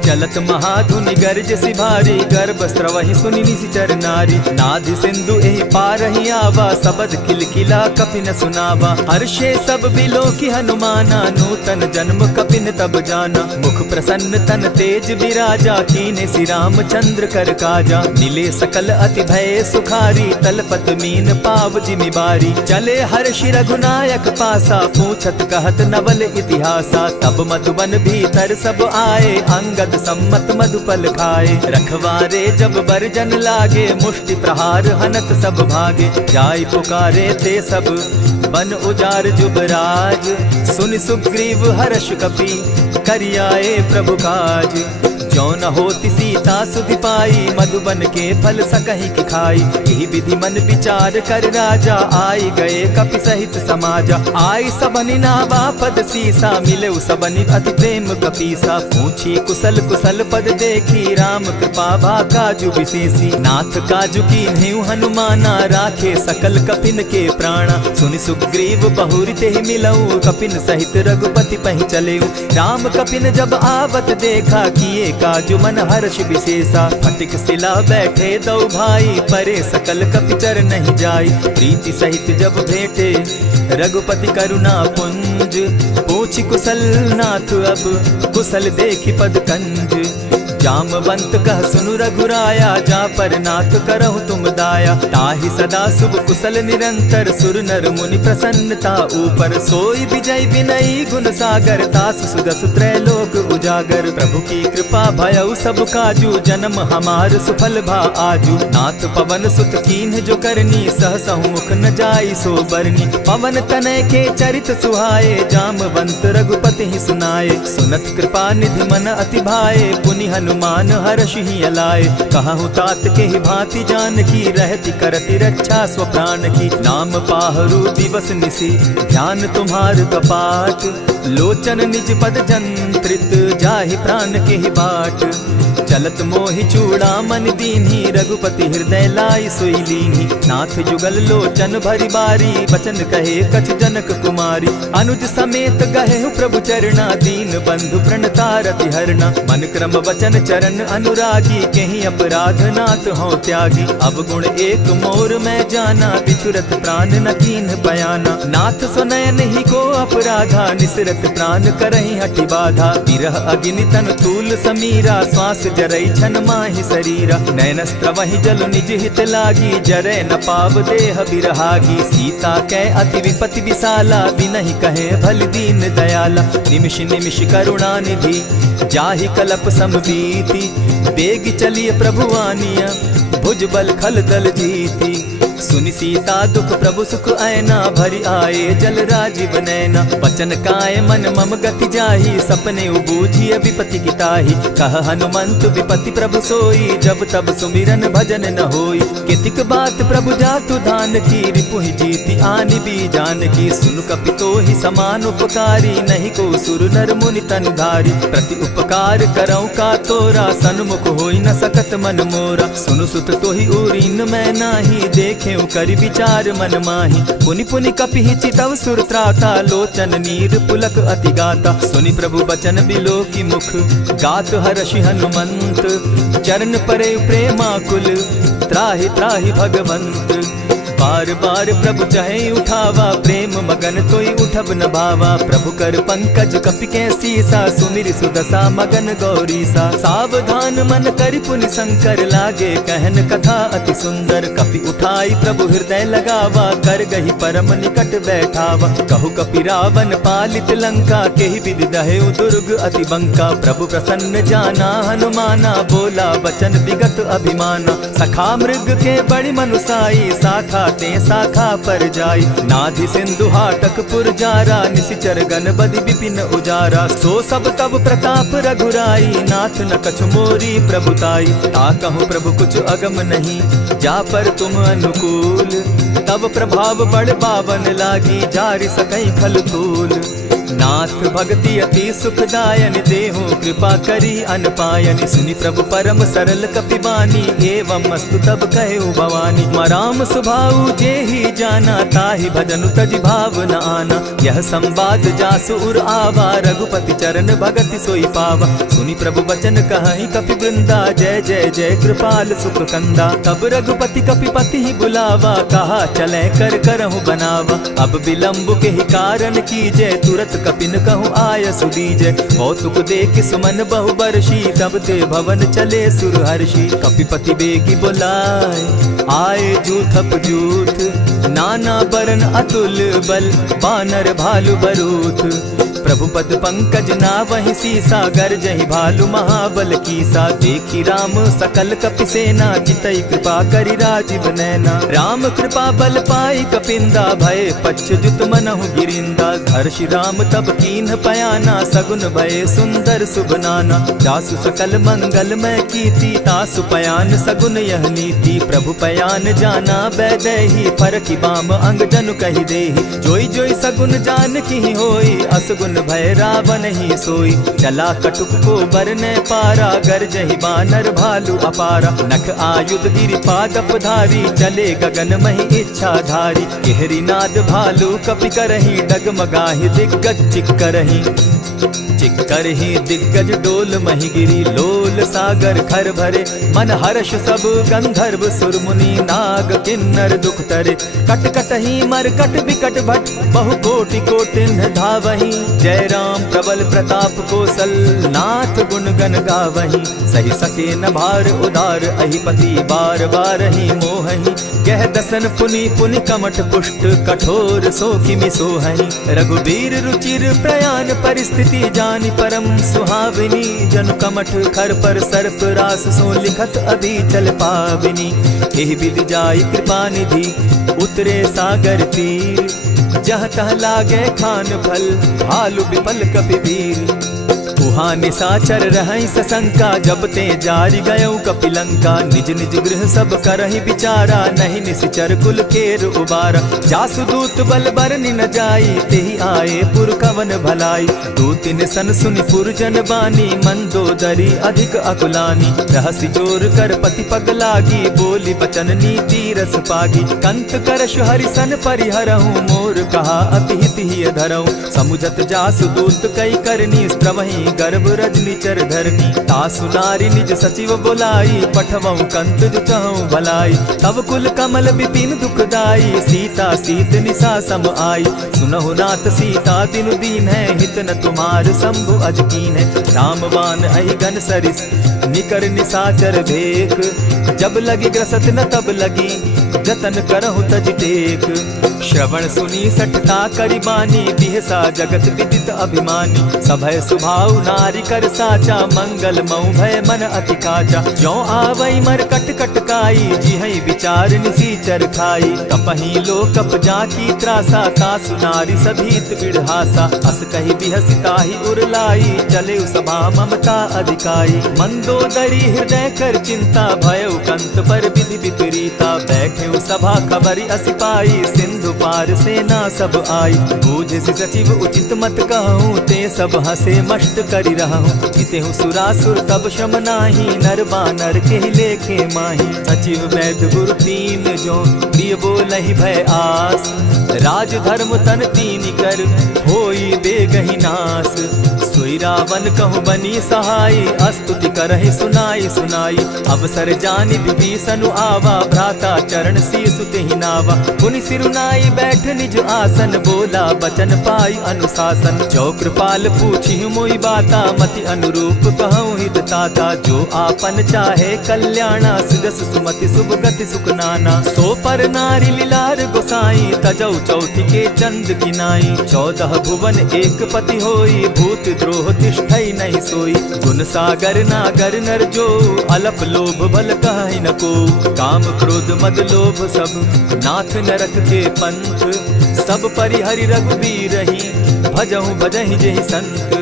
चलत महाधुनि गर्ज सिभारी, गर्भ स्रवहि सुनि निशिचर नारी। नाधि सिंधु एहि पारहि आवा, सबद किलकिला कपि न सुनावा। हर्षे सब बिलो की हनुमाना, नूतन जन्म कपि न तब जाना। मुख प्रसन्न तन तेज विराजा, कीने श्री रामचंद्र कर काजा। मिले सकल अति भय सुखारी, तलपत मीन पाव जिमि बारी। चले हर्षि रघुनायक पासा, पूछत कहत नवल इतिहासा। तब मधुबन भीतर सब आए, अंगद सम्मत मधुपल खाए। रखवारे जब बरजन लागे, मुष्टि प्रहार हनत सब भागे। जाय पुकारे ते सब, बन उजार जुबराज। सुनि सुग्रीव हर्ष कपि, करियाए प्रभु काज। जो न होती सीता सुधि पाई, मधुबन के फल सकहि की खाई। यही विधि मन विचार कर राजा, आई गए कपि सहित समाजा। आई सबनि नावा पद सीसा, मिले सबनि अति प्रेम कपीसा। पूछी कुशल कुशल पद देखी, राम कृपा भा काजु विशेषी। नाथ काजु कीन्हेउ हनुमाना, राखे सकल कपिन के प्राणा। सुनि सुग्रीव बहुरि तेहि मिलऊ, कपिन सहित रघुपति पहि चलेऊ। राम कपिन जब आवत देखा, किए काजु मन हर्ष विशेषा। फटिक सिला बैठे दो भाई, परे सकल कपिचर नहीं जाई। प्रीति सहित जब भेटे, रघुपति करुणा पुंज। पूछि कुशल नाथ अब, कुशल देखि पद कंज। जामवंत कह सुनु रघुराया, जा पर नाथ करहु तुम दाया। ताहि सदा शुभ कुशल निरंतर, सुर नर मुनि प्रसन्नता ऊपर। सोई विजय विनयी गुण सागर, तास सुदस त्रैलोक उजागर। प्रभु की कृपा भयउ सब काजू, जन्म हमार सुफल भा आजू। नाथ पवन सुत कीन्ह जो करनी, सहसहु मुख न जाई सो बरनी। पवन तनय के चरित सुहाए, जामवंत रघुपति ही सुनाए। सुनत कृपा निधि मन अति भाए, पुनि हनुमान हर्ष ही अलाए। कहूँ तात के ही भांति जान की, रहती करती रक्षा स्व प्राण की। नाम पाहरु दिवस निसी, ध्यान तुम्हार कपाट। लोचन निज पद जंत्रित, जाहि प्राण के ही बाट। चलत मोहि चूड़ा मन दीन्ही, रघुपति हृदय लाई सोई लीन्ही। नाथ जुगल लोचन भरी बारी, बचन कहे कछ जनक कुमारी। अनुज समेत गहे प्रभु चरणा, दीन बंधु प्रणतारति हरना। मन क्रम वचन चरण अनुरागी, कहीं अपराध नाथ हो त्यागी। अब गुण एक मोर मैं जाना, बिछुरत प्राण न कीन्ह बयाना। नाथ सुनयन ही को अपराधा, निसरत प्राण करहि हठि बाधा। विरह अग्नि तन तूल समीरा, श्वास जरई छन माहि शरीरा। नैनस्त्र वही जल निज हित लागी, जरै न पाव देह बिरहागी। सीता कै अति विपति विशाला, बिनहि कहे भल दीन दयाला। निमिष निमिष करुणा निधि, जाहि कलप समबीति। बेग चलिए प्रभु आनिया, भुज बल खल दल जीती। सुनि सीता दुख प्रभु सुख ऐना, भरि आए जल राजीव नैना। बचन काय मन मम गति जाहि, सपने बूझिय विपति किताहि। कह हनुमंत विपति प्रभु सोई, जब तब सुमिरन भजन न होई। कितिक बात प्रभु जातु धान की, रिपुहि जीति आनि भी जानकी। सुन कपितोहि समान उपकारी, नहीं को सुर नर मुनि तन धारी। प्रति उपकार करौ का तोरा, सन्मुख होई न सकत मन मोरा। सुनु सुत तोहि उरीन मैं नाही, देखे करि विचार मन माही। पुनि पुनि कपिहि चितव सुर त्राता, लोचन नीर पुलक अति गाता। सुनि प्रभु बचन बिलो की मुख, गात हर्षि हनुमंत। चरण परे प्रेमाकुल, त्राहि त्राहि भगवंत। बार बार प्रभु चहे उठावा, प्रेम मगन तोई उठब न भावा। प्रभु कर पंकज कपि के सीसा, सुमिर सुदशा मगन गौरीसा। सावधान मन करि पुनि शंकर, लागे कहन कथा अति सुंदर। कपि उठाई प्रभु हृदय लगावा, कर गही परम निकट बैठावा। कहु कपि रावण पालित लंका, केहि विधि दहेउ दुर्ग अति बंका। प्रभु प्रसन्न जाना हनुमाना, बोला वचन विगत अभिमाना। सखा मृग के बड़ि मनुसाई, साखा ते शाखा पर जाई। नाधि सिंधु हाटक पुर जारा, निशिचर गण बदि विपिन उजारा। सो सब तब प्रताप रघुराई, नाथ न कछु मोरी प्रभुताई। ताकहु प्रभु कुछ अगम नहीं, जा पर तुम अनुकूल। तब प्रभाव बड़ बावन लागी, जारि सकई खल तूल। नाथ भक्ति अति सुखदायन, देहु कृपा करी अनपायनि। सुनि प्रभु परम सरल कपिबानी, एवं मस्तु तब कहु भवानी। मराम सुभाऊ जेहि जाना, ताहि भजनु तजि भाव न आना। यह संवाद जासु उर आवा, रघुपति चरण भगति सोई पावा। सुनि प्रभु बचन कहि कपि वृंदा, जय जय जय कृपाल सुख कंदा। तब रघुपति कपिपति ही बुलावा, कहा चले कर करहु बनावा। अब विलंब के ही कारण कीजय, तुरत कपिन कहूँ आय सुदीजय। कौतुक देख सुमन बहु बरसी, तब ते भवन चले सुरहर्षि। कपिपति बेगी बुलाए, आए जूथप जूथ। नाना बरन अतुल बल, बानर भालु बरूथ। प्रभु पद पंकज नावहि सीसा, गरजहि भालु महाबल कीसा। देखी राम सकल कपि सेना, जितई कृपा करि राजीव नैना। राम कृपा बल पाई कपिंदा, भय पच्युत मनहु गिरिंदा। हर्षि राम तब कीन्ह पयाना, सगुन भय सुंदर शुभ नाना। जासु सकल मंगल मैं कीर्ति, तासु पयान सगुन यह नीति। प्रभु पयान जाना बैदेही, फरकि बाम अंग जनु कहि देहि। जोई जोई सगुन जान की होई, असगुन भय रावण ही सोई। चला कटुक को बरने पारा, गरजहि बानर भालु अपारा। नख आयुध गिरि पादप धारी, चले गगन महि इच्छा धारी। केहरी नाद भालु कपि करहि, डगमगाहि दिग्गज चिक्करहि। चिक्करहि दिग्गज डोल महि गिरी, लोल सागर खर भरे। मन हर्ष सब गंधर्व सुर मुनि, नाग किन्नर दुख तरे। कट कटहि मरकट बिकट भट, बहु कोटि कोटिन्ह धावहि। जय राम प्रबल प्रताप कौशल, नाथ गुण गण गावहि। सही सके न भार उदार, अहिपति बार बार ही मोहहि। कह दसन पुनि पुनि कमठ पुष्ट, कठोर सो किमि सोहहि। रघुबीर रुचिर प्रयाण परिस्थिति, जानि परम सुहाविनी। जनु कमठ खर पर सर्प रास, सो लिखत अभी चल पाविनी। एहि विधि जाई कृपा निधि, उतरे सागर तीर। जहाँ तह लागे खान फल, भालु विपल कपि वीर। उहाँ निशाचर रहई सशंका, जब ते जारी गयऊ कपिलंका। निज निज गृह सब करहि विचारा, नहीं निशिचर कुल केर उबारा। जासु दूत बल बरनि न जाई, तेहि आए पुर कवन भलाई। दूतिन सन सुनि पुरजन बानी, मंदोदरी अधिक अकुलानी। रहसि जोर कर पति पग लागी, बोली बचन नीति रस पागी। कंत करश हरि सन परिहरहूँ, मोर कहा अति हित ही धरऊँ। समुझत जासु दूत कई करनी, स्त्रवहि गर्भ रजनी चर धरनी। तासु नारी निज सचिव बोलाई, पठवऊँ कंत जो चहऊँ भलाई। तब कुल कमल विपिन दुखदाई, सीता सीत निशा सम आई। सुनहु नाथ सीता बिनु दीन है, हित न तुम्हार शंभु अजकीन है। रामबान अहिगन सरिस निकर निशाचर भेक, जब लगी ग्रसत न तब लगी, जतन करहु तज टेक। श्रवण सुनी सठता करिबानी, बिहसा जगत विदित अभिमानी। सभय सुभाव नारी कर साचा, मंगल मऊ भय मन अति काचा। ज्यों आवई मर कट कट काई, जिहई विचार निसीचर खाई। कपही लो कप जाकी त्रासा, तासु नारी सभीत बिढ़ासा। अस कही बिहसिता ही उरलाई, चले सभा ममता अधिकाई। मंदोदरी हृदय कर चिंता, भयउ कंत पर विधि विपरीता। बैठे सभा खबरी असिपाई, सिंधु पार सेना सब आई। बूझ सचिव उचित मत कहूँ, ते सब हंसे मस्त करि रहूँ। जितेहु सुरासुर तब शम नाही, नर बानर के लेखे माही। सचिव वैद्य गुरु तीन जो, प्रिय बोलहि भय आस। राज धर्म तन तीन कर, होई बेगहि नास। सोई रावण कहु बनी सहाय, स्तुति करहि सुनाई सुनाई। अवसर जानि विभीषण आवा, भ्राता चरण शीसु तेहि नावा। पुनि सिरुनाई बैठ निज आसन, बोला बचन पाई अनुशासन। जो कृपाल पूछि मोई बाता, मति अनुरूप कहूँ हित ताता। जो आपन चाहे कल्याणा, सुजस सुमति शुभ गति सुख नाना। सो पर नारी लीलार गोसाई, तजौ चौथि के चंद किनाई। 14 भुवन एक पति होई, भूत द्रोह तिष्ठई नहीं सोई। गुण सागर नागर नर जो, अलप लोभ बल कहि न को। काम क्रोध मद लोभ सब, नाथ नरक के पंथ। सब परिहरि रघुबीरहि, भजहु भजहि जेहि संत।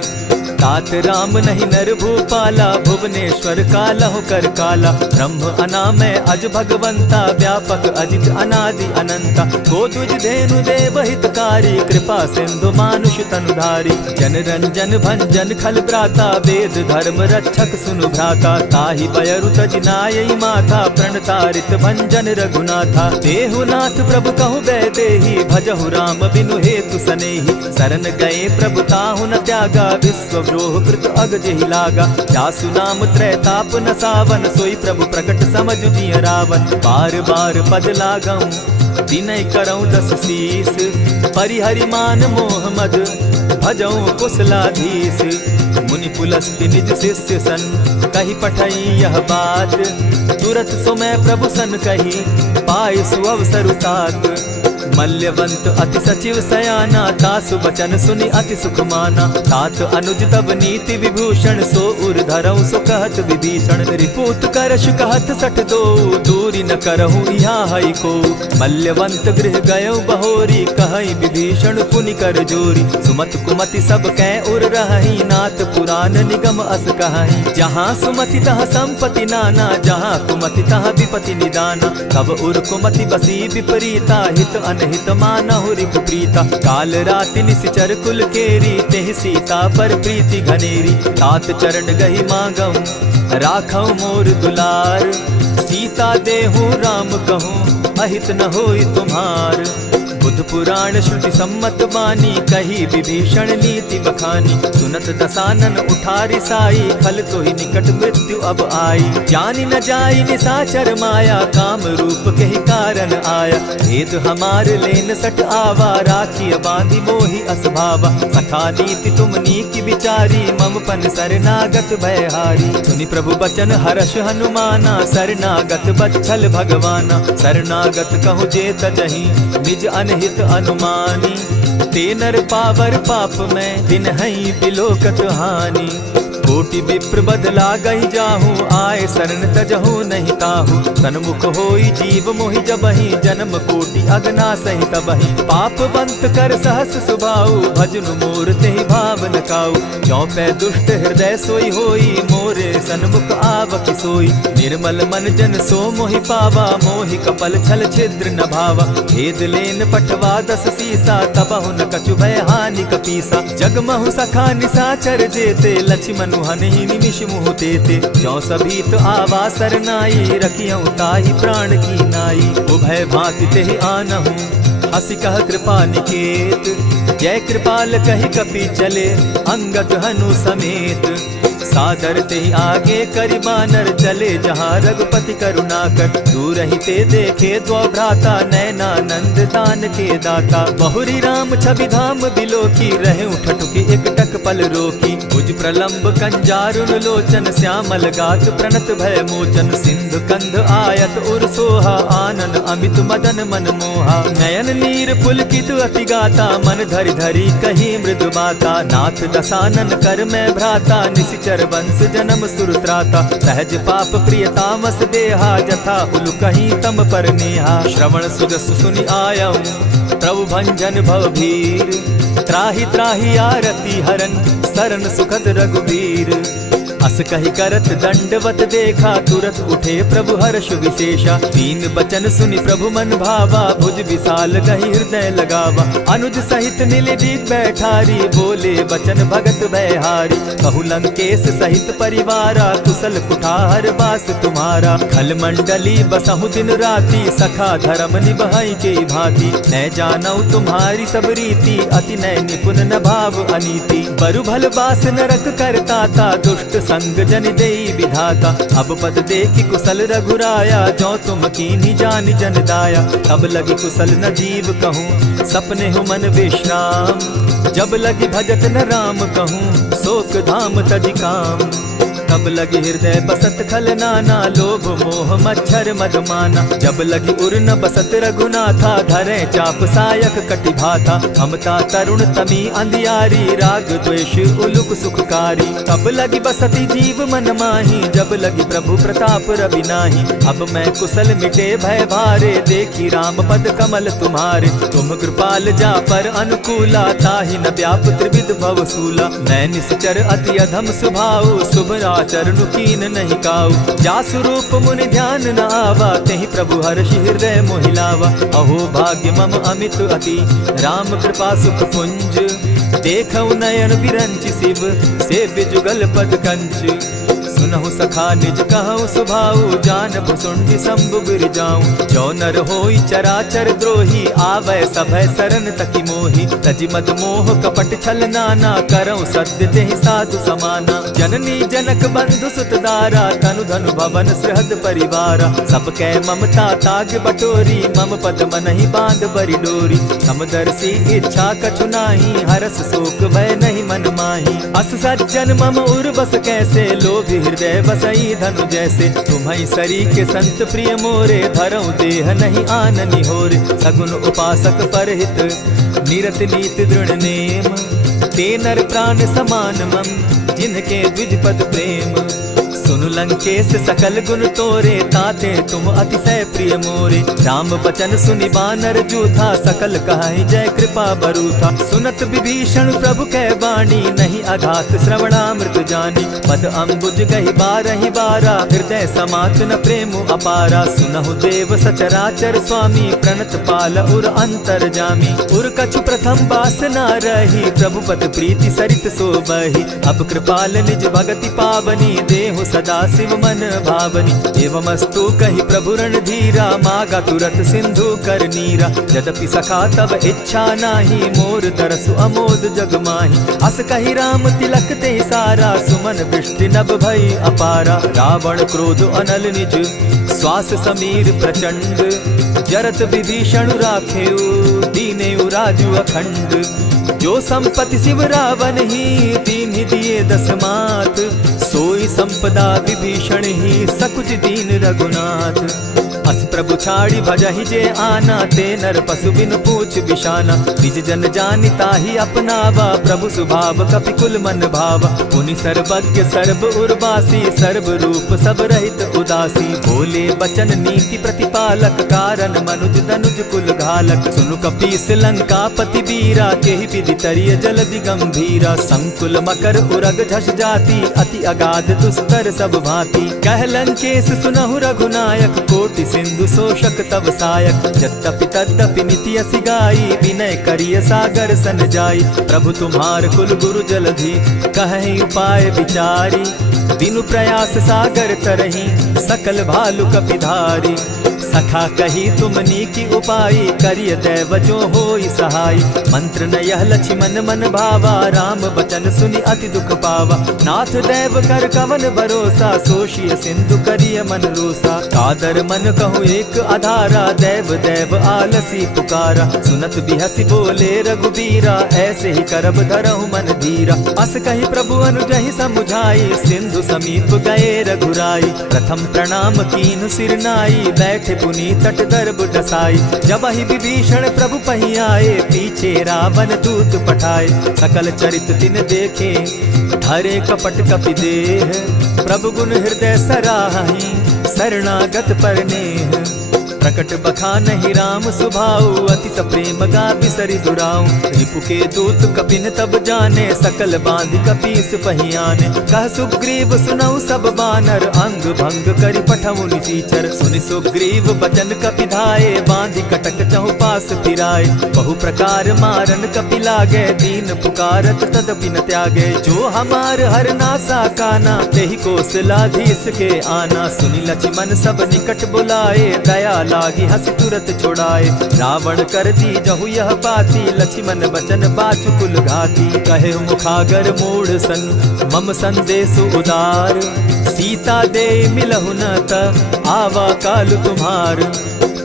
तात राम नहीं नर भूपाला, भुवनेश्वर कालहु कर काला। ब्रह्म अनामय अज भगवंता, व्यापक अजित अनादि अनंता। गोदुज धेनु देव हितकारी, कृपा सिंधु मानुष तनुधारी। जन रंजन भंजन खल भ्राता, वेद धर्म रक्षक सुनु भ्राता। ताहि बयरु तज नायई माथा, प्रणतारित भंजन रघुनाथा। देहुनाथ प्रभु कहु बैदेहि, भजहु राम बिनु हेतु सनेहि। शरण गए प्रभु ताहु न त्यागा, विश्व द्रोह कृत अग जेहि लागा। जासु नाम त्रैताप न सावन, सोई प्रभु प्रकट समझ जिय रावण। बार बार पद लागऊं, विनय करऊं 10 शीस। परिहरि मान मोह मद, भजऊं कुशलाधीश। मुनि पुलस्ति निज शिष्य सन, कही पठई यह बात। तुरत सो मैं प्रभु सन कही, पाए सुअवसर तात। मल्यवंत अति सचिव सयाना, तासु बचन सुनि अति सुख माना। तात अनुज तब नीति विभूषण, सो उर धरऊं सो कहत विभीषण। रिपुत करश कहत सठ दो, दूरी न करहूँ यहाँ हई को। मल्यवंत गृह गयऊ बहोरी, कहई विभीषण पुनि कर जोरी। सुमत कुमति सब कै उर रहई, नाथ पुराण निगम अस कहई। जहाँ सुमति तहाँ संपत्ति नाना, जहाँ कुमति तहाँ विपति निदाना। तब उर कुमति बसी विपरीता, हित अनहित मानहु रिपु प्रीता। काल राति निशिचर कुल केरी, तेहि सीता पर प्रीति घनेरी। तात चरण गहि मांगऊं, राखऊं मोर दुलार। सीता देहूं राम कहूं, अहित न होई तुम्हार। बुध पुराण श्रुति सम्मत बानी, कही विभीषण नीति बखानी। सुनत दसानन उठारी साई, खल तो ही निकट मृत्यु अब आई। जानी न जाई निशाचर माया, काम रूप के ही कारण आया। भेद हमार लेन सट आवा, राखी बांधी मोहि असभावा। सखा नीति तुम नीति विचारी, मम पन शरणागत भयहारी। सुनि प्रभु बचन हर्ष हनुमाना, शरणागत बच्छल भगवाना। शरणागत कहु जे तजहि, निज अनहित अनुमानी। ते नर पावर पाप में, दिन हई बिलोकत हानि। कोटि विप्र बदला गही जाहू, आए शरण तजहू नहीं ताहू। सन्मुख होई जीव मोहि जबहि, जन्म कोटि अगना सही तबहि। पाप बंत कर सहस सुभाऊ, भजनु मोर तेहि भाव न काऊ। ज्यों पै दुष्ट हृदय सोई होई, मोरे सन्मुख आवकी सोई। निर्मल मन जन सो मोहि पावा, मोहि कपल छल छिद्र न भावा। भेद लेन पठवा 10 सीसा, तबहु न कछु भय हानि कपीसा। जगमहु सखा निसाचर जेते, लक्ष्मण हनहि निमिष मुह तेते। ज्यों सभीत आवा सरनाई, रखियौ ताहि प्राण की नाई। उभय भांति तेहि आनहु, हसी कह कृपा निकेत। जय कृपाल कहि कपि चले, अंगद हनु समेत। सादर ते आगे करि बानर, चले जहाँ रघुपति करुणाकर। दूर ही ते देखे द्वौ भ्राता, नैनानंद दान के दाता। बहुरी राम छवि धाम बिलोकी, रहे ठठुकी एक टक पल रोकी। भुज प्रलंब कंजारुन लोचन, श्यामल गात प्रणत भय मोचन। सिंधु कंध आयत उर सोहा, आनन अमित मदन मन मोहा। नयन नीर पुलकित अति गाता, मन धरि धरि कही मृदु बाता। नाथ दसानन कर मैं भ्राता, निशिचर वंश जन्म सुरत्राता। सहज पाप प्रिय तामस देहा, जथा उलु कहीं तम पर नेहा। श्रवण सुजस सुनि आयऊ, प्रभु भंजन भव भीर। त्राहि त्राहि आरती हरन, सरन सुखद रघुबीर। अस कहि करत दंडवत देखा, तुरत उठे प्रभु हर्ष विशेषा। दीन बचन सुनि प्रभु मन भावा, भुज विशाल कहि हृदय लगावा। अनुज सहित नीलदीप बैठारी, बोले बचन भगत भयहारी। कहु लंकेश सहित परिवारा, कुशल कुठार वास तुम्हारा। खल मंडली बसहु दिन राति, सखा धर्म निभाई के भांति। न जानौ तुम्हारी सब रीति, अति नय निपुण न भाव अनीति। बरु भल बास नरक करताता, दुष्ट संग जन देई विधाता। अब पद देखि कुशल रघुराया, जो तुम कीनी जान जन दाया। तब लगी कुशल न जीव कहूँ, सपने हो मन विश्राम। जब लगी भजत न राम कहूँ, शोक धाम तजि काम। तब लगी हृदय बसत खल नाना, लोभ मोह मच्छर मदमाना। जब लगी उर न बसत रघुनाथा, धरे चाप सायक कटि भाता। ममता तरुण तमी अंधियारी, राग द्वेष उलुक सुखकारी। तब लगी बसती जीव मन माही, जब लगी प्रभु प्रताप रवि नाही। अब मैं कुशल मिटे भय भारे, देखी राम पद कमल तुम्हारे। तुम कृपाल जा पर अनुकूला, ताहि न व्याप त्रिविध भव सूला। मैं निश्चर अति अधम स्वभाव, शुभ चरणु कीन नहीं काऊ। जासु रूप मुनि ध्यान न आवा, तेहि प्रभु हर्षि हृदय मोहिलावा। अहो भाग्य मम अमित अति, राम कृपा सुख पुंज। देखऊ नयन विरंच शिव, सेव्य जुगल पद कंच। सुनहु सखा निज कहु सुभाऊ, जानब सुंडि शंभु गिर जाऊं। जो नर होई चराचर द्रोही, आवै सभय सरन तकी मोही। तजि मद मोह कपट छल नाना, करऊं सत्य तेहि साधु समाना। जननी जनक बंधु सुत दारा, तनु धनु भवन सृहद परिवारा। सब कै ममता ताग बटोरी, मम पद मनहि बांध बरि डोरी। समदर्शी इच्छा कछु नाही, हरस शोक भय नहीं मन माही। अस सज्जन मम उर बस कैसे, लोभी हृदय बसई धनु जैसे। तुम्हि सरी के संत प्रिय मोरे, धरऊ देह नहीं आननि होरे। सगुन उपासक परहित, निरत नीत दृढ़ नेम। ते नर प्राण समान मम, जिनके द्विज पद प्रेम। सुनु लंकेश सकल गुण तोरे, ताते तुम अतिशय प्रिय मोरे। राम बचन सुनि बानर जूथा, सकल कहाई जय कृपा बरूथा। सुनत विभीषण प्रभु कै बाणी, नहीं अघात श्रवणामृत जानी। पद अम्बुज गहि बारहि बारा, हृदय समात न प्रेम अपारा। सुनहु देव सचराचर स्वामी, प्रणत पाल उर अंतर जामी। उर कछु प्रथम बासना रही, प्रभु पद प्रीति सरित सोबहि। अब कृपाल निज भगति पावनी, देहु सदा शिव मन भावनी। एवमस्तु कहि प्रभु रणधीरा, मागा तुरत सिंधु कर नीरा। यद्यपि सखा तब इच्छा नाही, मोर तरसु अमोद जग माही। अस कहि राम तिलक ते सारा, सुमन वृष्टि नभ भई अपारा। रावण क्रोध अनल निज, श्वास समीर प्रचंड। जरत विभीषण राखेउ, दीनेउ राजु अखंड। जो संपत्ति शिव रावण ही, दीन्हि दिए 10 मात। सोई संपदा विभीषण ही, सकुच दीन रघुनाथ। अस प्रभु छाड़ी भजहि जे आना, ते नर पशु बिनु पूछ बिशाना। निज जन जानि ताहि अपनावा, प्रभु स्वभाव कपि कुल मन भावा। पुनि सर्वज्ञ सर्व उर्वासी, सर्व रूप सब रहित उदासी। बोले बचन नीति प्रतिपालक, कारण मनुज धनुज कुल घालक। सुनु कपीस लंकापति बीरा, केहि विधि तरिय जलधि गंभीरा। संकुल मकर उरग झष जाति, अति अगाध दुस्तर सब भांति। कह लंकेश सुनहु रघुनायक, कोटि सिंधु शोषक तब सायक। यद्यपि तद्यपि निति असि गाई, विनय करिय सागर सन जाई। प्रभु तुम्हार कुल गुरु जलधि, कहि उपाय विचारी। बिनु प्रयास सागर तरहि, सकल भालु कपिधारी। सखा कही तुमनी की उपाय, करिय दैव जो होई सहाय। मंत्र न यह लक्ष्मण मन भावा, राम बचन सुनि अति दुख पावा। नाथ दैव कर कवन भरोसा, सोषिय सिंधु करिय मन रोसा। कादर मन कहूँ एक आधारा, दैव दैव आलसी पुकारा। सुनत बिहसी बोले रघुबीरा, ऐसे ही करब धरहु मन धीरा। अस कही प्रभु अनुजहि समुझाई, सिंधु समीप गए रघुराई। प्रथम प्रणाम कीन्ह सिर नाई, बैठे पुनि तट दर्ब डसाई। जब ही विभीषण प्रभु पही आए, पीछे रावण दूत पठाए। सकल चरित तिन देखे, धरे कपट कपि देह। प्रभु गुण हृदय सराहि, शरणागत पर नेह। प्रकट बखानहि राम सुभाऊ, अति सप्रेम गा बिसरि दुराऊ। रिपु के दूत कपिन तब जाने, सकल बांधि कपीस पहियाने। कह सुग्रीव सुनऊ सब बानर, अंग भंग करि पठऊ निसीचर। सुनि सुग्रीव बचन कपि धाये, बांधि कटक चहु पास फिराए। बहु प्रकार मारन कपि लागे, दीन पुकारत तदपि न त्यागे। जो हमार हर नासा काना, तेहि कौशलाधीश के आना। सुनि लक्ष्मण सब निकट बुलाए, दया लागी हंसी तुरत छुड़ाए। रावण कर दी जहु यह बाती, लक्ष्मण बचन बाचु कुल घाती। कहे मुखागर मूढ़ सन, मम संदेश उदार। सीता दे मिलहु न त, आवा काल तुम्हार।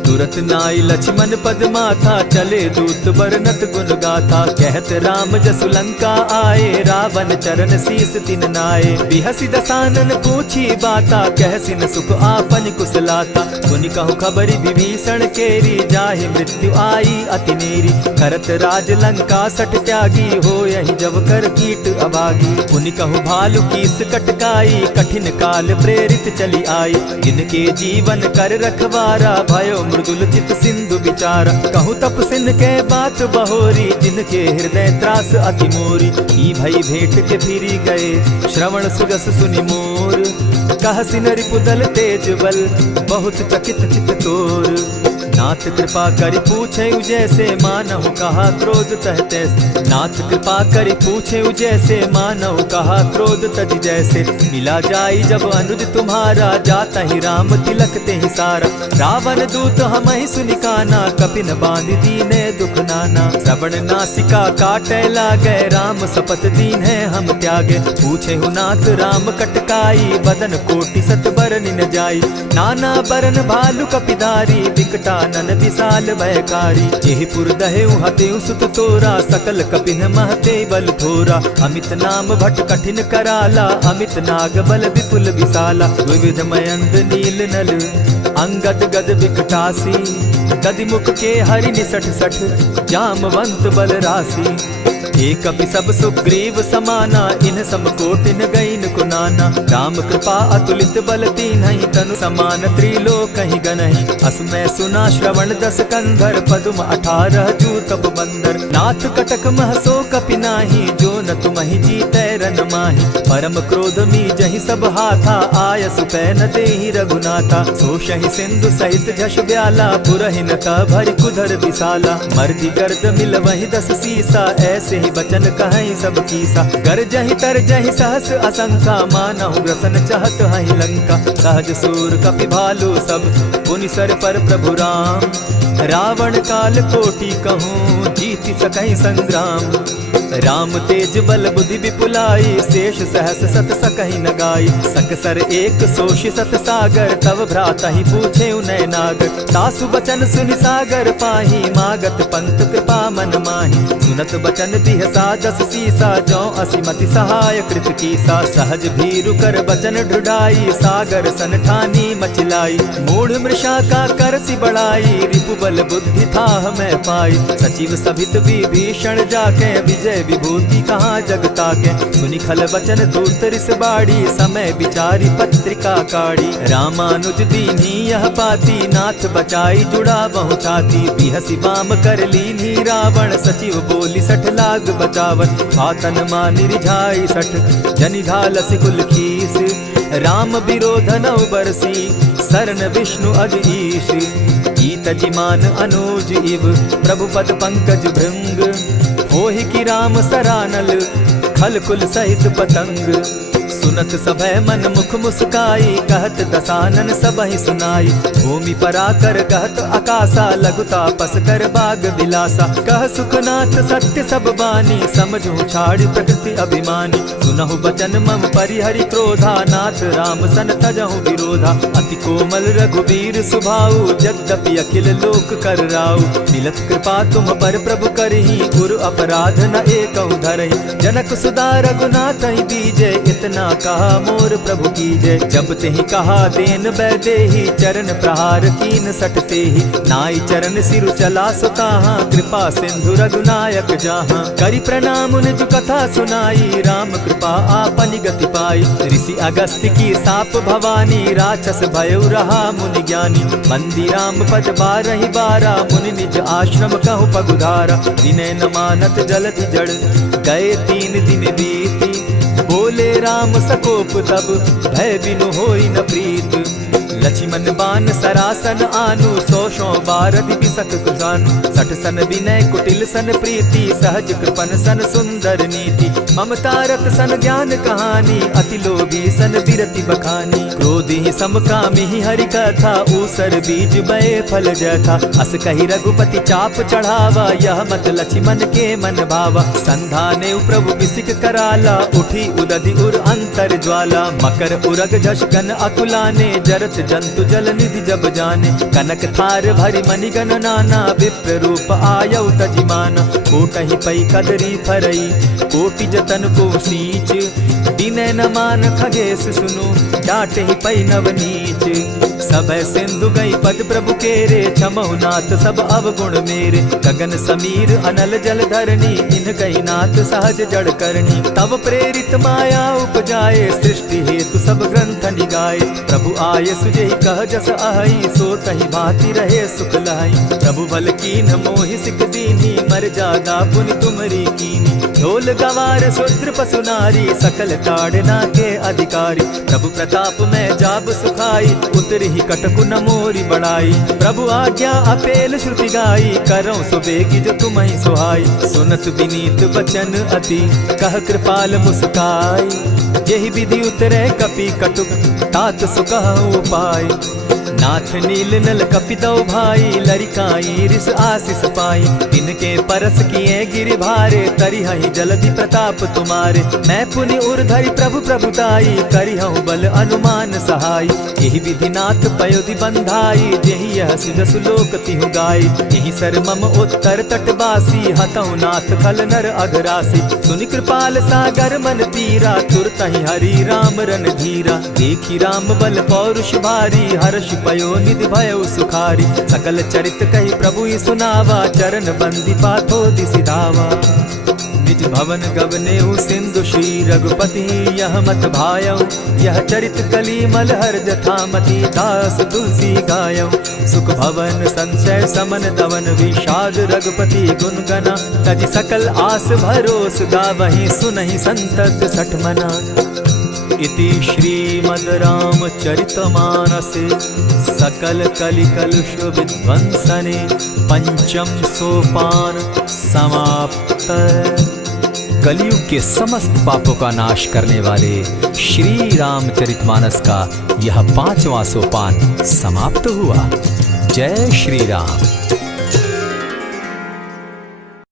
तुरत नाई लक्ष्मण पद माथा, चले दूत बरनत गुण गाथा। कहत राम जसु लंका आए, रावण चरण शीस तिन नाये। बिहसी दसानन पूछी बाता, कहसिन सुख आपन कुशलाता। सुनि कहु खबरि विभीषण केरी, जाहि मृत्यु आई अति नेरी। करत राज लंका सठ त्यागी, हो यही जब कर कीट अभागी। पुनि कहु भालु कीस कटकाई, कठिन काल प्रेरित चली आई। जिनके जीवन कर रखवारा, भयो मृदुल चित सिंधु विचार। कहु तप सिन के बात बहोरी, जिनके हृदय त्रास अति मोरी। ई भई भेंट के फिरी गए, श्रवण सुजस सुनि मोर। कह सिन रिपुदल तेज बल, बहुत चकित चित तोर। नाथ कृपा करि पूछे जैसे, मानहु कहा क्रोध तह तैसे। नाथ कृपा करि पूछे जैसे, मानहु कहा क्रोध तज जैसे। मिला जाई जब अनुज तुम्हारा, जाता ही राम तिलक ते ही सारा। रावण दूत हम ही सुनिकाना, कपिन बांध दीने दुख नाना। श्रवण नासिका काटे लागे, राम सपत दीन है हम त्यागे। पूछे हु नाथ राम कटकाई, बदन कोटि सत बरन न जाई। नाना बरन भालु कपिधारी, विकटानन विशाल भयकारी। जेहिपुर दहेउ हतेउ सुत तोरा, सकल कपिन महते बल थोरा। अमित नाम भट कठिन कराला, अमित नाग बल विपुल विशाला। विविध मयंद नील नल, अंगद गद विकटासी। गदिमुख के हरि निसठ सठ, जामवंत बल राशि। एक कपि सब सुग्रीव समाना, इन समकोटिन गईन कुनाना। राम कृपा अतुलित बल तीन्हि, तनु समान त्रिलोक ही गनहि। असमय सुना श्रवण दस कंधर, पदुम 18 जूतब बंदर। नाथ कटक महसो कपि नाही, जो न तुमहि जीतै रन माहि। परम क्रोध मी जहि सब हाथा, आय सुपैन देहि रघुनाथा। सोषहि सिंधु सहित झष ब्याला, पुरहि न त भरि कुधर विशाला। मर्दि गर्द मिल वहि 10 सीसा, ऐसे बचन कहीं सब कीसा। कर जहि तर जहि सहस असंखा, मानहु ग्रसन चाहत हहि लंका। सहज सूर कपि भालु सब, पुनि सर पर प्रभु राम। रावण काल कोटि कहूँ जीति सकहि संग्राम। राम तेज बल बुद्धि विपुलाई शेष सहस सत सकहि न गाई। सकसर एक सोषि सत सागर तव भ्राता ही पूछे उनय नागर। तासु बचन सुनि सागर पाही मागत पंत कृपा मन माही। सुनत बचन बिहसा जस सीसा जौ असिमति सहाय कृत कीसा। सहज भीरु कर बचन ढुढ़ाई सागर सन ठानी मचिलाई। मूढ़ मृषा का कर सी बढ़ाई रिपु बल बुद्धि थाह मैं पाई। सचिव सभित विभीषण जाके विजय विभूति कहाँ जगता के। सुनि खल वचन दूत रिस बाड़ी समय विचारी पत्रिका काढ़ी। रामानुज दीनी यह पाती नाथ बचाई जुड़ा बहु छाती। बिहसी बाम कर लीनी रावण सचिव बोली सठ लाग बचावन। आतन मानि रिझाई सठ जनि ढालसि कुल खीस। राम विरोध नौ बरसी सरन विष्णु अज ईश। ईत जिमान अनुज इव प्रभु पद पंकज भृंग। होहि की राम सरानल खल कुल सहित पतंग। सुनत सभय मन मुख मुस्काई कहत दसानन सबहि सुनाई। भूमि पराकर कहत आकाशा लघु तापस कर बाग विलासा। कह सुखनाथ सत्य सब बानी समझू छाड़ प्रकृति अभिमानी। सुनहु बचन मम परिहरि क्रोधा नाथ राम सन तजहु विरोधा। अति कोमल रघुबीर सुभाऊ यद्यपि अखिल लोक कर राउ। मिलत कृपा तुम पर प्रभु करही गुरु अपराध न एकहु धरहि। जनक सुदा रघुनाथ ही दीजे इतना कहा मोर प्रभु कीजय। जब तेहि कहा देन बैदेही चरण प्रहार कीन सटते ही। नाई चरण सिरु चला सुताहा कृपा सिंधु रघुनायक जहाँ। करि प्रणाम निज कथा सुनाई राम कृपा आपनि गति पाई। ऋषि अगस्त्य की साप भवानी राक्षस भयउ रहा मुनि ज्ञानी। बंदी राम पद बारहि बारा मुनि निज आश्रम कहु पगुधारा। विनय न मानत जलधि जड़ गए 3 दिन बीती। बोले राम सकोप तब भय बिनु होई न प्रीत। लक्ष्मण बान सरासन आनु 100 बारदि बिसक कुजानु। 60 सन विनय कुटिल सन प्रीति सहज कृपन सन सुंदर नीति। ममता रत सन ज्ञान कहानी अति लोभी सन बिरति बखानी। क्रोधी समकामी हरि कथा ऊसर बीज बये फल जथा। अस कही रघुपति चाप चढ़ावा यह मत लक्ष्मण के मन भावा। संधाने प्रभु बिसिक कराला उठी उदधि उर अंतर ज्वाला। मकर उरग झष गन अकुलाने जरत जंतु जल निधि जब जाने। कनक थार भरी मणिगण नाना विप्र रूप आयउ तजिमाना। कोटहि पै कदरी फरई कोटि जतन को सींच। विनय न मान खगेश सुनु डांटहि पै नवनीच। सभय सिंधु गई पद प्रभु केरे क्षमहु नाथ सब अवगुण मेरे। गगन समीर अनल जल धरणी इन गई नाथ सहज जड़ करनी। तब प्रेरित माया उपजाए सृष्टि हेतु सब ग्रंथ निगाए। प्रभु आये सुजेहि कह जस आहई सो तहि भांति रहे सुख लहई। प्रभु बल कीन मोहि सिख दीनी मर जागा पुनि तुमरी कीनी। ढोल गवार शूद्र पशु नारी सकल ताड़ना के अधिकारी। प्रभु प्रताप में जाब सुखाई उतरी कटकु न मोरी बढ़ाई। प्रभु आज्ञा अपेल श्रुति गाई करौ सुबेगी जो तुम्हि सुहाई। सुनत विनीत बचन अति कह कृपाल मुस्काई। यही विधि उतरे कपि कटुक तात सुकहु उपाय। नाथ नील नल कपितौ भाई लरिकाई रिस आशीष पाई। तिनके परस किए गिरि भारे तरिहहि जलधि प्रताप तुम्हारे। मैं पुनि उर्धरि प्रभु प्रभुताई करिहु बल अनुमान सहाय। यही विधि नाथ पयोधि बंधाई जेहि यह सुजसु लोक तिहु गाई। यही सर मम उत्तर तटवासी हतौ नाथ खल नर अघरासी। सुनि कृपाल सागर मन तीरा तुरतहि हरि राम रन धीरा। देखी राम बल पौरुष भारी हर्ष पयो निधि भयउ सुखारी। सकल चरित कही प्रभु ही सुनावा चरण बंदी पाथो दिसि धावा। निज भवन गवनेउ सिंधु श्री रघुपति यह मत भायउ। यह चरित कली मलहर जथामति दास तुलसी गायउ। सुख भवन संशय समन दवन विषाद रघुपति गुण गना। तजि सकल आस भरोस गावहि सुनहि संतत सठ मना। इति श्रीमद् रामचरितमानसे सकल कलिकलुष विध्वंसने पंचम सोपान समाप्त। कलयुग के समस्त पापों का नाश करने वाले श्री रामचरितमानस का यह 5वां सोपान समाप्त हुआ। जय श्री राम।